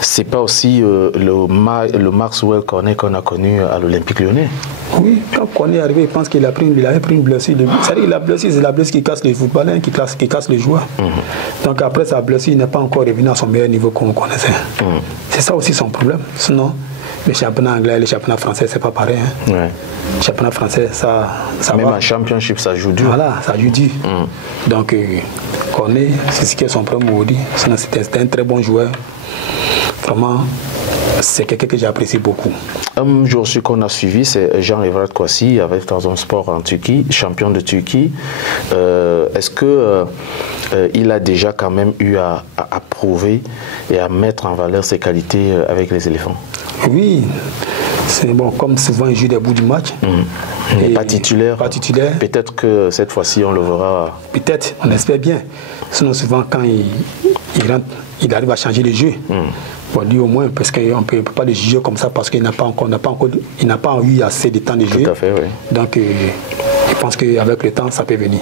C'est pas aussi le Maxwell Cornet qu'on a connu à l'Olympique Lyonnais. Oui, quand Cornet est arrivé, je pense qu'il avait pris une blessure. C'est-à-dire la blessure, c'est la blessure qui casse les footballeurs, qui casse les joueurs. Donc après sa blessure, il n'est pas encore revenu à son meilleur niveau qu'on connaissait. C'est ça aussi son problème. Sinon, le championnat anglais et le championnat français, c'est pas pareil. Le championnat français, ça même va. en championship, ça joue dur. Voilà, ça joue dur. Donc, Cornet, c'est ce qui est son problème aujourd'hui. Sinon, c'était un très bon joueur. Vraiment, c'est quelqu'un que j'apprécie beaucoup. Un jour, ce qu'on a suivi, c'est Jean-Evrat Kouassi avec Trabzonspor en Turquie, champion de Turquie. Est-ce qu'il a déjà quand même eu à prouver et à mettre en valeur ses qualités avec les éléphants? Oui, c'est bon, comme souvent il joue des bouts du match. Et pas titulaire. Pas titulaire. Peut-être que cette fois-ci on le verra. Peut-être, on espère bien. Sinon souvent quand il rentre, il arrive à changer le jeu. Bon, lui au moins, parce qu'on ne peut pas le juger comme ça parce qu'il n'a pas eu assez de temps de jeu. Tout à fait, oui. Donc je pense qu'avec le temps, ça peut venir.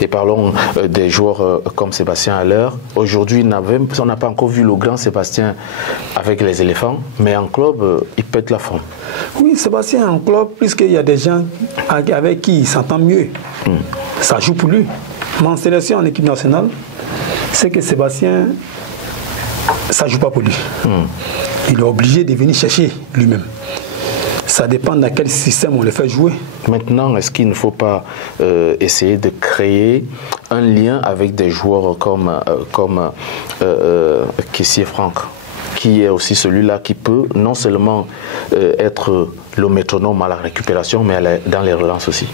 Et parlons des joueurs comme Sébastien Haller. Aujourd'hui, on n'a pas encore vu le grand Sébastien avec les éléphants, mais en club, il pète la forme. Oui, Sébastien en club, puisqu'il y a des gens avec qui il s'entend mieux. Ça joue pour lui. Mais en sélection, en équipe nationale, c'est que Sébastien, ça ne joue pas pour lui. Il est obligé de venir chercher lui-même. Ça dépend dans quel système on le fait jouer. Maintenant, est-ce qu'il ne faut pas essayer de créer un lien avec des joueurs comme Kessié Franck, qui est aussi celui-là qui peut non seulement être le métronome à la récupération, mais dans les relances aussi?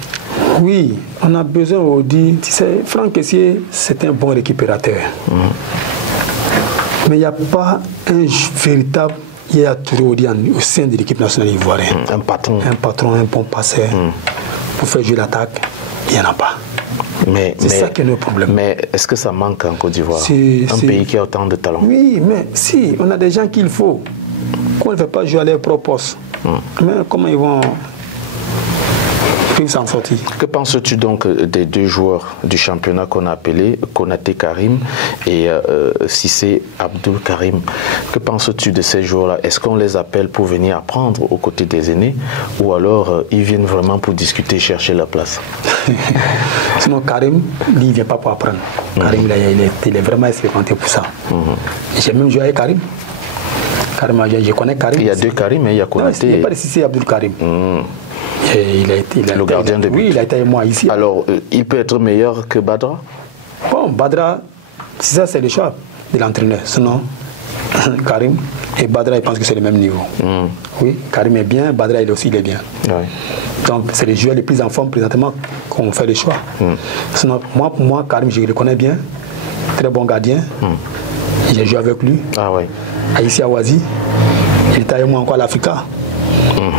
Oui, on a besoin aujourd'hui. Tu sais, Franck Kessié, c'est un bon récupérateur. Mais il n'y a pas un véritable Yaya Touré au sein de l'équipe nationale ivoirienne. Un patron. Un patron, un bon passeur. Pour faire jouer l'attaque, il n'y en a pas. C'est ça qui est le problème. Mais est-ce que ça manque en Côte d'Ivoire? Un pays qui a autant de talent. Oui, mais si, on a des gens qu'il faut. Qu'on ne veut pas jouer à leur propre poste. Mais comment ils vont s'en sortir? Que penses-tu donc des deux joueurs du championnat qu'on a appelés Konaté Karim et Cissé Abdul Karim? Que penses-tu de ces joueurs-là? Est-ce qu'on les appelle pour venir apprendre aux côtés des aînés ou alors ils viennent vraiment pour discuter, chercher la place? Sinon Karim, lui, il ne vient pas pour apprendre. Karim, il est vraiment expérimenté pour ça. J'ai même joué avec Karim. Je connais Karim. Il y a deux Karim, mais il y a Konaté. Il n'y a pas de Cissé Abdul Karim. Il a été le gardien de but. Oui, il a été avec moi ici. Alors, il peut être meilleur que Badra? Bon, Badra, ça c'est le choix de l'entraîneur. Sinon, Karim et Badra, ils pensent que c'est le même niveau. Oui, Karim est bien, Badra il est bien. Donc, c'est les joueurs les plus en forme présentement qu'on fait le choix. Sinon, moi, Karim, je le connais bien. Très bon gardien. J'ai joué avec lui. Ici à Oasis. Il était avec moi encore à l'Africa.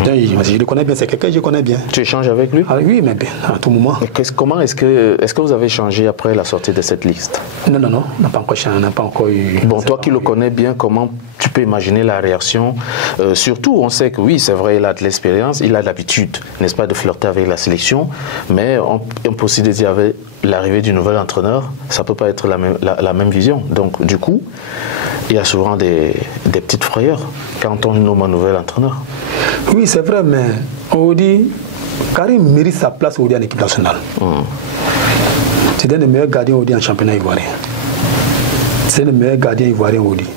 Je le connais bien, c'est quelqu'un que je connais bien. Tu échanges avec lui? Oui, mais bien, à tout moment. Comment est-ce que vous avez changé après la sortie de cette liste? Non, on n'a pas encore changé, on n'a pas encore eu... Bon, toi qui le connais bien, comment tu peux imaginer la réaction? Surtout, on sait que oui, c'est vrai, il a de l'expérience, il a l'habitude, n'est-ce pas, de flirter avec la sélection, mais on peut aussi dire avec l'arrivée du nouvel entraîneur, ça ne peut pas être la même vision. Donc, du coup, il y a souvent des petites frayeurs quand on nomme un nouvel entraîneur. Oui, c'est vrai, mais on dit Karim mérite sa place aujourd'hui en équipe nationale. C'est un des meilleurs gardiens aujourd'hui en championnat ivoirien. C'est le meilleur gardien ivoirien aujourd'hui.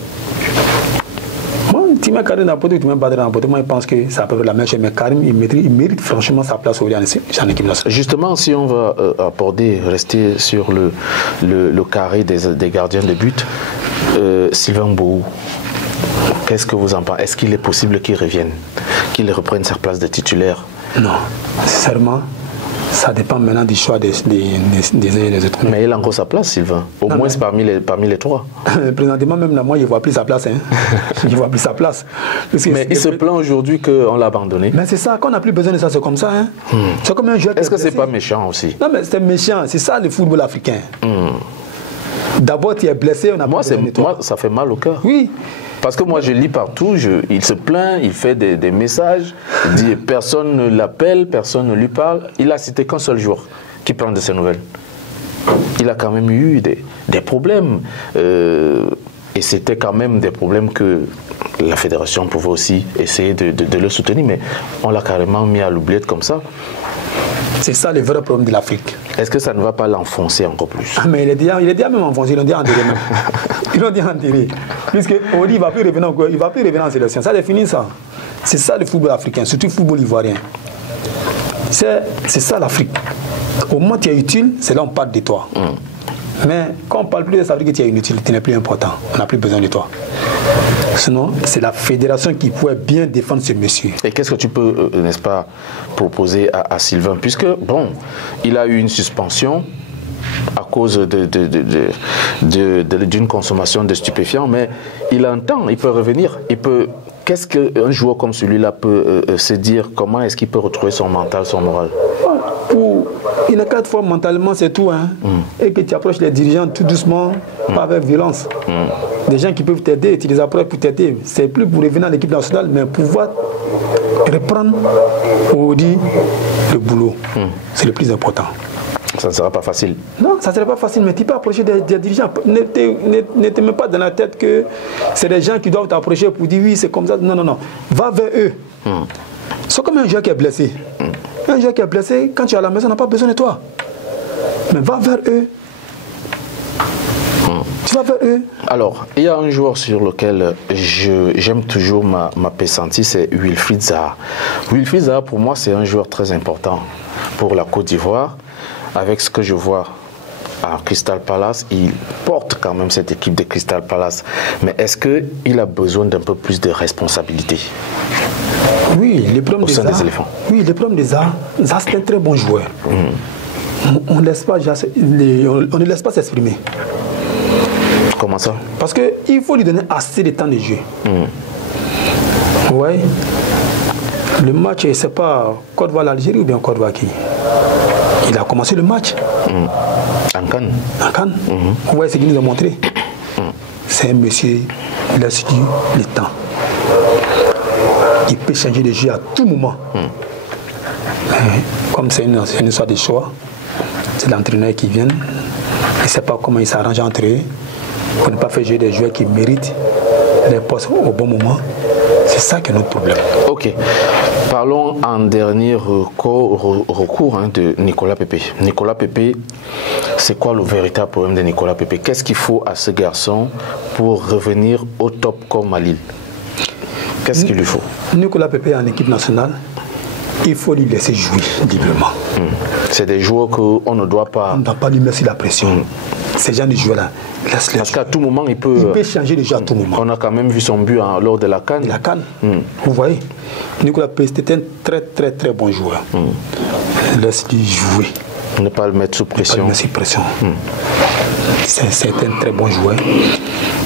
Moi, tu mets Karim dans la poteau, tu mets Badra dans la poteau, moi je pense que c'est à peu près la même chose. Mais Karim, il mérite franchement sa place aujourd'hui en équipe nationale. Justement, si on va rester sur le carré des gardiens de but, Sylvain Mbou, qu'est-ce que vous en pensez? Est-ce qu'il est possible qu'il revienne, qu'il reprenne sa place de titulaire? Non, sincèrement, ça dépend maintenant du choix des uns et des autres. Mais il a encore sa place, Sylvain, au moins parmi les trois. Présentement, même là, moi, je ne vois plus sa place. Je ne vois plus sa place. Mais il se plaint aujourd'hui qu'on l'a abandonné. Mais c'est ça, qu'on n'a plus besoin de ça, c'est comme ça. C'est comme un joueur. Est-ce que c'est pas méchant aussi? Non, mais c'est méchant, c'est ça le football africain. D'abord, tu es blessé, on a pas besoin de toi. Moi, ça fait mal au cœur. Oui. Parce que moi, je lis partout, il se plaint, il fait des messages, il dit personne ne l'appelle, personne ne lui parle. Il a cité qu'un seul joueur qui prend de ses nouvelles. Il a quand même eu des problèmes. Et c'était quand même des problèmes que la fédération pouvait aussi essayer de le soutenir. Mais on l'a carrément mis à l'oubliette comme ça. C'est ça le vrai problème de l'Afrique. Est-ce que ça ne va pas l'enfoncer encore plus? Mais il est déjà même enfoncé, ils l'ont dit enterré même. Ils l'ont dit enterré. Puisque on dit il ne va plus revenir en sélection. Ça c'est fini ça. C'est ça le football africain, surtout le football ivoirien. C'est ça l'Afrique. Au moment où tu es utile, c'est là où on parle de toi. Mais quand on ne parle plus de ça, veut dire que tu es inutile, tu n'es plus important. On n'a plus besoin de toi. Sinon, c'est la fédération qui pourrait bien défendre ce monsieur. Et qu'est-ce que tu peux, n'est-ce pas, proposer à Sylvain? Puisque, bon, il a eu une suspension à cause d'une consommation de stupéfiants, mais il entend, il peut revenir, Qu'est-ce qu'un joueur comme celui-là peut se dire? Comment est-ce qu'il peut retrouver son mental, son moral? Il n'a qu'à être fort mentalement, c'est tout. Et que tu approches les dirigeants tout doucement, pas avec violence. Des gens qui peuvent t'aider, tu les approches pour t'aider. C'est plus pour revenir à l'équipe nationale, mais pouvoir reprendre aujourd'hui le boulot. C'est le plus important. Ça ne sera pas facile. Non, ça ne sera pas facile, mais tu peux approcher des dirigeants. Ne te mets pas dans la tête que c'est des gens qui doivent t'approcher pour dire oui, c'est comme ça. Non, non, non. Va vers eux. C'est comme un joueur qui est blessé. Un joueur qui est blessé, quand tu es à la maison, on n'a pas besoin de toi. Mais va vers eux. Tu vas vers eux. Alors, il y a un joueur sur lequel j'aime toujours m'appesantir, c'est Wilfried Zaha. Wilfried Zaha, pour moi, c'est un joueur très important pour la Côte d'Ivoire. Avec ce que je vois à Crystal Palace, il porte quand même cette équipe de Crystal Palace. Mais est-ce qu'il a besoin d'un peu plus de responsabilité? Oui, le problème des éléphants. Oui, le problème de Zaha, c'est un très bon joueur. On ne laisse pas s'exprimer. Comment ça? Parce qu'il faut lui donner assez de temps de jeu. Ouais. Le match, c'est pas Côte d'Ivoire l'Algérie ou bien Côte d'Ivoire qui? Il a commencé le match. En Cannes. En Cannes. Vous voyez ce qu'il nous a montré. C'est un monsieur, il a suivi le temps. Il peut changer de jeu à tout moment. Comme c'est une histoire de choix, c'est l'entraîneur qui vient. Il ne sait pas comment il s'arrange entre eux pour ne pas faire jouer des joueurs qui méritent les postes au bon moment. C'est ça qui est notre problème. Ok. Parlons en dernier recours de Nicolas Pepe. Nicolas Pepe, c'est quoi le véritable problème de Nicolas Pepe? Qu'est-ce qu'il faut à ce garçon pour revenir au top comme à Lille? Qu'est-ce qu'il lui faut? Nicolas Pepe en équipe nationale, il faut lui laisser jouer librement. C'est des joueurs qu'on ne doit pas... On ne doit pas lui mettre la pression. Ces gens de joueurs-là, laisse-les. Parce qu'à tout moment, il peut changer de jeu à tout moment. On a quand même vu son but lors de la CAN. La CAN. Vous voyez, Nicolas Pepe, c'était un très très très bon joueur. Laisse-lui jouer. Ne pas le mettre sous pression. Ne pas le mettre sous pression. C'est un très bon joueur.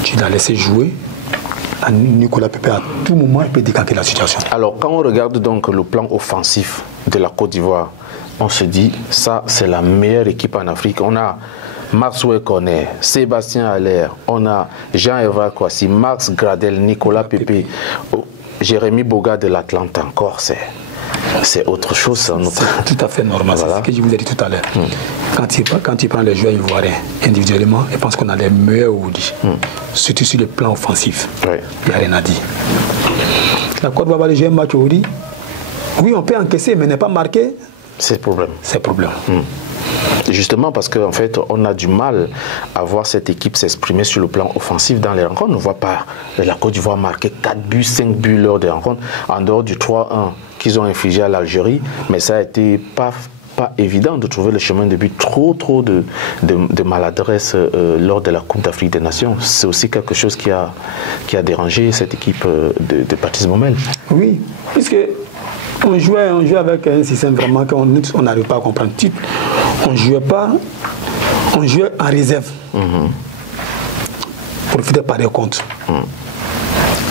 Tu l'as laissé jouer. Nicolas Pepe, à tout moment, il peut décanter la situation. Alors, quand on regarde donc le plan offensif de la Côte d'Ivoire, on se dit, ça, c'est la meilleure équipe en Afrique. On a Maxwell Cornet, Sébastien Haller, on a Jean-Evra Kouassi, Max Gradel, Nicolas Pepe, Jérémy Boga de l'Atlante encore, c'est autre chose. C'est tout à fait normal, voilà. C'est ce que je vous ai dit tout à l'heure. Quand tu prends les joueurs ivoiriens individuellement, je pense qu'on a les meilleurs Oudi, surtout sur le plan offensif. Oui. Il n'y a rien à dire. La Côte d'Ivoire va jouer un match Oudi. Oui, on peut encaisser, mais n'est pas marqué. C'est le problème. C'est le problème. Justement parce qu'en fait, on a du mal à voir cette équipe s'exprimer sur le plan offensif dans les rencontres. On ne voit pas la Côte d'Ivoire marquer 4 buts, 5 buts lors des rencontres, en dehors du 3-1 qu'ils ont infligé à l'Algérie. Mais ça a été pas évident de trouver le chemin de but. Trop de maladresse lors de la Coupe d'Afrique des Nations. C'est aussi quelque chose qui a dérangé cette équipe de Patrice Baumel. Oui, puisque on jouait avec un système vraiment qu'on n'arrive pas à comprendre. On jouait en réserve pour faire par des comptes.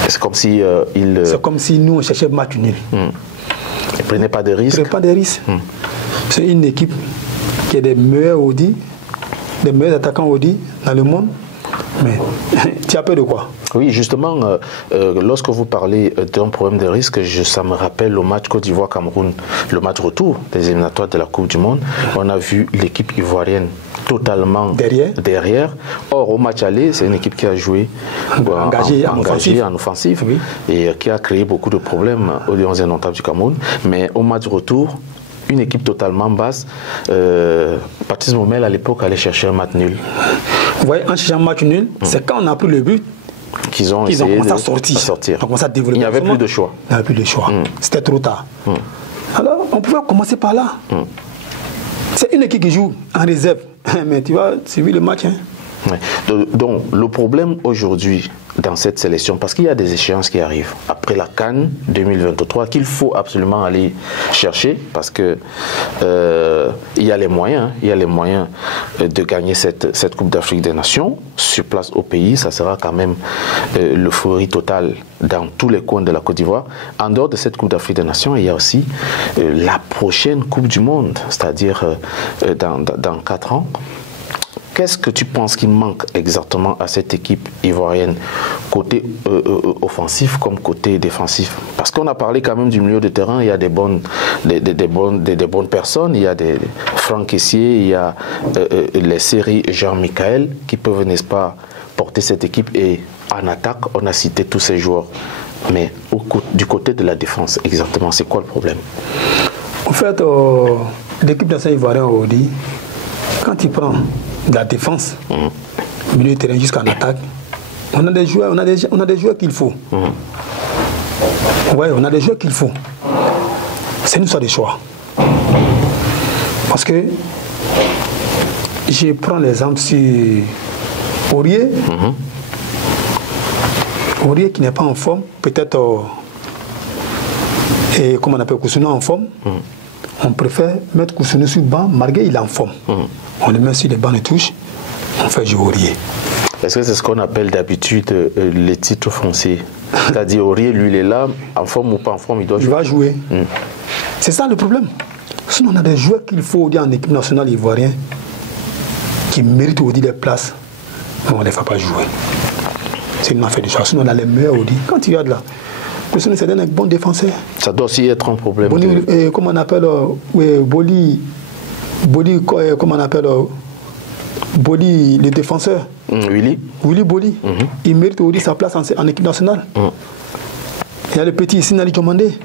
C'est comme si c'est comme si nous on cherchait match nul. Ils ne prenaient pas de risques. Ils ne prenaient pas de risques. C'est une équipe qui a des meilleurs Audi, des meilleurs attaquants Audi dans le monde. Mais tu as peur de quoi? Oui, justement, lorsque vous parlez d'un problème de risque, ça me rappelle le match Côte d'Ivoire-Cameroun, le match retour des éliminatoires de la Coupe du Monde. On a vu l'équipe ivoirienne totalement derrière. Or, au match aller, c'est une équipe qui a joué engagée en offensive oui. Et qui a créé beaucoup de problèmes aux Lions indomptables du Cameroun. Mais au match retour, une équipe totalement basse. Patrice Baumel, à l'époque, allait chercher un match nul. Vous voyez, en cherchant un match nul, c'est quand on a pris le but qu'ils ont commencé à sortir. On a commencé à développer. Il n'y avait plus de choix. Il n'y avait plus de choix. C'était trop tard. Alors, on pouvait commencer par là. C'est une équipe qui joue en réserve. Mais tu vois, c'est vu le match. Hein. Ouais. Donc, le problème aujourd'hui dans cette sélection, parce qu'il y a des échéances qui arrivent après la CAN 2023 qu'il faut absolument aller chercher parce que il y a les moyens de gagner cette Coupe d'Afrique des Nations sur place au pays. Ça sera quand même l'euphorie totale dans tous les coins de la Côte d'Ivoire. En dehors de cette Coupe d'Afrique des Nations, il y a aussi la prochaine Coupe du Monde, c'est-à-dire dans 4 ans. Qu'est-ce que tu penses qu'il manque exactement à cette équipe ivoirienne, côté offensif comme côté défensif? Parce qu'on a parlé quand même du milieu de terrain, il y a des bonnes personnes, il y a des Franck Kessié, il y a les séries Jean-Michel qui peuvent, n'est-ce pas, porter cette équipe. Et en attaque, on a cité tous ces joueurs. Mais du côté de la défense, exactement, c'est quoi le problème? En fait, l'équipe nationale ivoirienne, on dit, quand il prend de la défense, milieu de terrain jusqu'en attaque. On a des joueurs, on a des joueurs qu'il faut. Ouais, on a des joueurs qu'il faut. C'est une histoire de choix. Parce que je prends l'exemple sur Aurier. Aurier qui n'est pas en forme, peut-être et comme on appelle Koussounou en forme. On préfère mettre Koussounou sur le banc, malgré il est en forme. On le met sur les bancs de touche, on fait jouer Aurier. Est-ce que c'est ce qu'on appelle d'habitude les titres fonciers? C'est-à-dire Aurier, lui, il est là, en forme ou pas en forme, il doit jouer. Il va jouer. C'est ça le problème. Sinon, on a des joueurs qu'il faut dire en équipe nationale ivoirienne qui méritent aussi des places, mais on ne les fait pas jouer. C'est une affaire de choix. Sinon, on a les meilleurs Audi. Quand tu regardes là, c'est un bon défenseur. Ça doit aussi être un problème. Comment on appelle Boli, comment on appelle Boli, le défenseur. Willy Boli. Il mérite aussi sa place en équipe nationale. Il y a le petit Sinali Diomandé.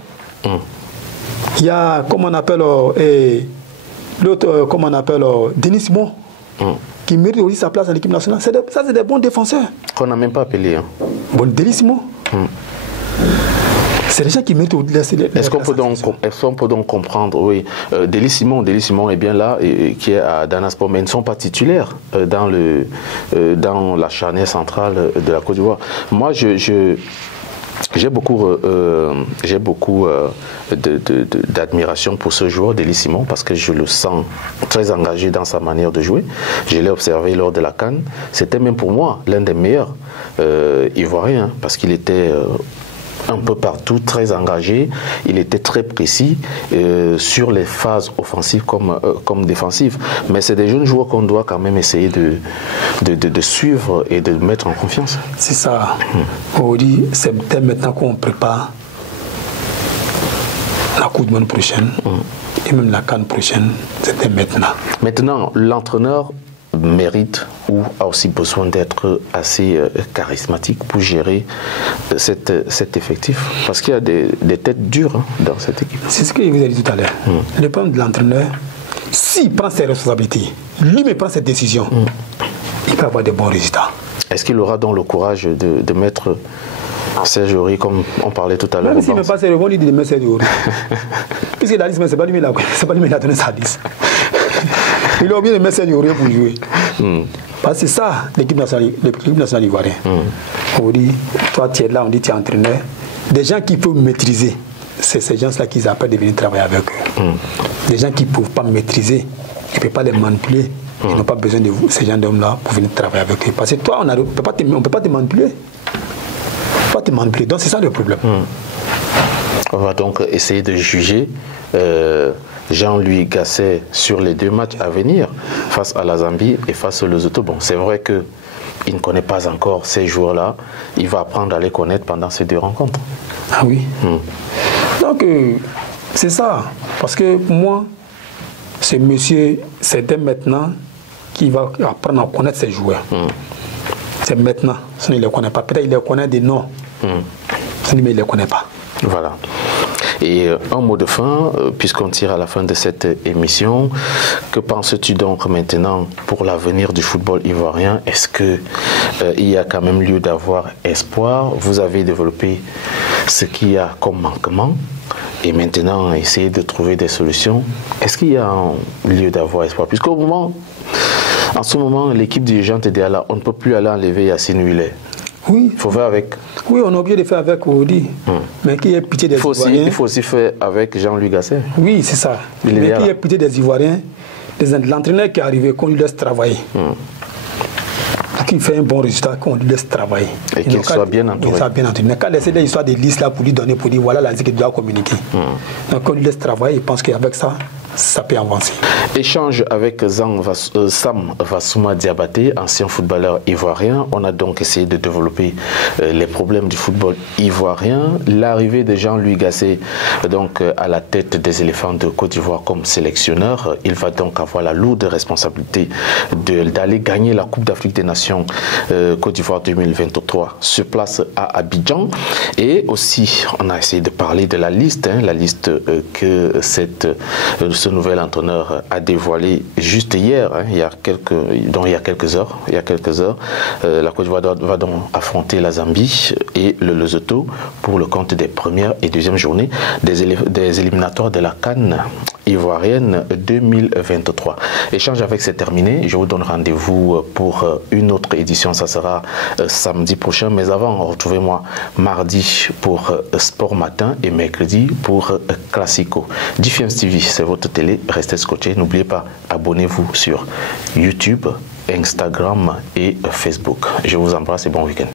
Il y a, comment on appelle, l'autre, comment on appelle, Denis Simon, qui mérite aussi sa place en équipe nationale. Ça, c'est des bons défenseurs. Qu'on n'a même pas appelé. Hein. Bon, Denis Simon. C'est des gens qui mettent Est-ce qu'on peut donc comprendre, oui, Denis Simon est bien là, qui est à Danasport, mais ils ne sont pas titulaires dans la charnière centrale de la Côte d'Ivoire. Moi, j'ai beaucoup d'admiration pour ce joueur, Denis Simon, parce que je le sens très engagé dans sa manière de jouer. Je l'ai observé lors de la CAN. C'était même pour moi l'un des meilleurs Ivoiriens, parce qu'il était un peu partout, très engagé. Il était très précis sur les phases offensives comme défensives. Mais c'est des jeunes joueurs qu'on doit quand même essayer de suivre et de mettre en confiance. C'est ça. On dit, c'est peut-être maintenant qu'on prépare la Coupe du Monde prochaine et même la CAN prochaine. C'était maintenant. Maintenant, l'entraîneur mérite ou a aussi besoin d'être assez charismatique pour gérer cet effectif, parce qu'il y a des têtes dures dans cette équipe. C'est ce que je vous ai dit tout à l'heure. Le problème de l'entraîneur, s'il prend ses responsabilités, lui-même prend ses décisions, il peut avoir de bons résultats. Est-ce qu'il aura donc le courage de mettre Serge Aurier, comme on parlait tout à l'heure? Même s'il ne met pas Serge Aurier, il met Serge Aurier. Puisque la liste, c'est pas lui qui a donné sa liste. Il a oublié de mettre Serge Aurier pour jouer. Parce que c'est ça, l'équipe nationale ivoirienne. On dit, toi tu es là, on dit tu es entraîneur. Des gens qui peuvent maîtriser, c'est ces gens-là qu'ils appellent de venir travailler avec eux. Des gens qui ne peuvent pas maîtriser, ils ne peuvent pas les manipuler. Ils n'ont pas besoin de vous, ces gens d'hommes-là, pour venir travailler avec eux. Parce que toi, on ne peut pas te manipuler. On ne peut pas te manipuler. Donc c'est ça le problème. On va donc essayer de juger Jean-Louis Gasset sur les 2 matchs à venir, face à la Zambie et face au Lesotho. Bon, c'est vrai qu'il ne connaît pas encore ces joueurs-là. Il va apprendre à les connaître pendant ces 2 rencontres. Ah oui. Donc, c'est ça. Parce que moi, ce monsieur, c'est dès maintenant qu'il va apprendre à connaître ses joueurs. C'est maintenant. Sinon, il ne les connaît pas. Peut-être qu'il les connaît des noms. Sinon, il ne les connaît pas. Voilà. Et un mot de fin, puisqu'on tire à la fin de cette émission, que penses-tu donc maintenant pour l'avenir du football ivoirien? Est-ce qu'il y a quand même lieu d'avoir espoir? Vous avez développé ce qu'il y a comme manquement et maintenant essayer de trouver des solutions. Est-ce qu'il y a un lieu d'avoir espoir? En ce moment, l'équipe dirigeante est là, on ne peut plus aller enlever Yacine Huillet. Oui. Il faut faire avec. Oui, on a oublié de faire avec Audi. Mais qu'il y ait pitié des Ivoiriens. Il faut aussi faire avec Jean-Louis Gasset. Oui, c'est ça. Mais qu'il y ait pitié des Ivoiriens, l'entraîneur qui est arrivé, qu'on lui laisse travailler. Pour qu'il fasse un bon résultat, qu'on lui laisse travailler. Et qu'il soit bien entouré. Mais quand laisser des histoires de listes là pour lui donner, pour dire voilà la liste qu'il doit communiquer. Donc on lui laisse travailler, je pense qu'avec ça, ça peut avancer. Échange avec Sam Vassouma Diabaté, ancien footballeur ivoirien. On a donc essayé de développer les problèmes du football ivoirien. L'arrivée de Jean-Louis Gasset donc, à la tête des éléphants de Côte d'Ivoire comme sélectionneur. Il va donc avoir la lourde responsabilité d'aller gagner la Coupe d'Afrique des Nations Côte d'Ivoire 2023 sur place à Abidjan. Et aussi, on a essayé de parler de la liste que ce nouvel entraîneur a dévoilé juste hier, hein, il y a quelques heures, la Côte d'Ivoire va donc affronter la Zambie et le Lesotho pour le compte des premières et deuxièmes journées des éliminatoires de la CAN ivoirienne 2023. Échange avec c'est terminé. Je vous donne rendez-vous pour une autre édition. Ça sera samedi prochain. Mais avant, retrouvez-moi mardi pour Sport Matin et mercredi pour Classico. GFM TV, c'est votre télé. Restez scotchés. N'oubliez pas, abonnez-vous sur YouTube, Instagram et Facebook. Je vous embrasse et bon week-end.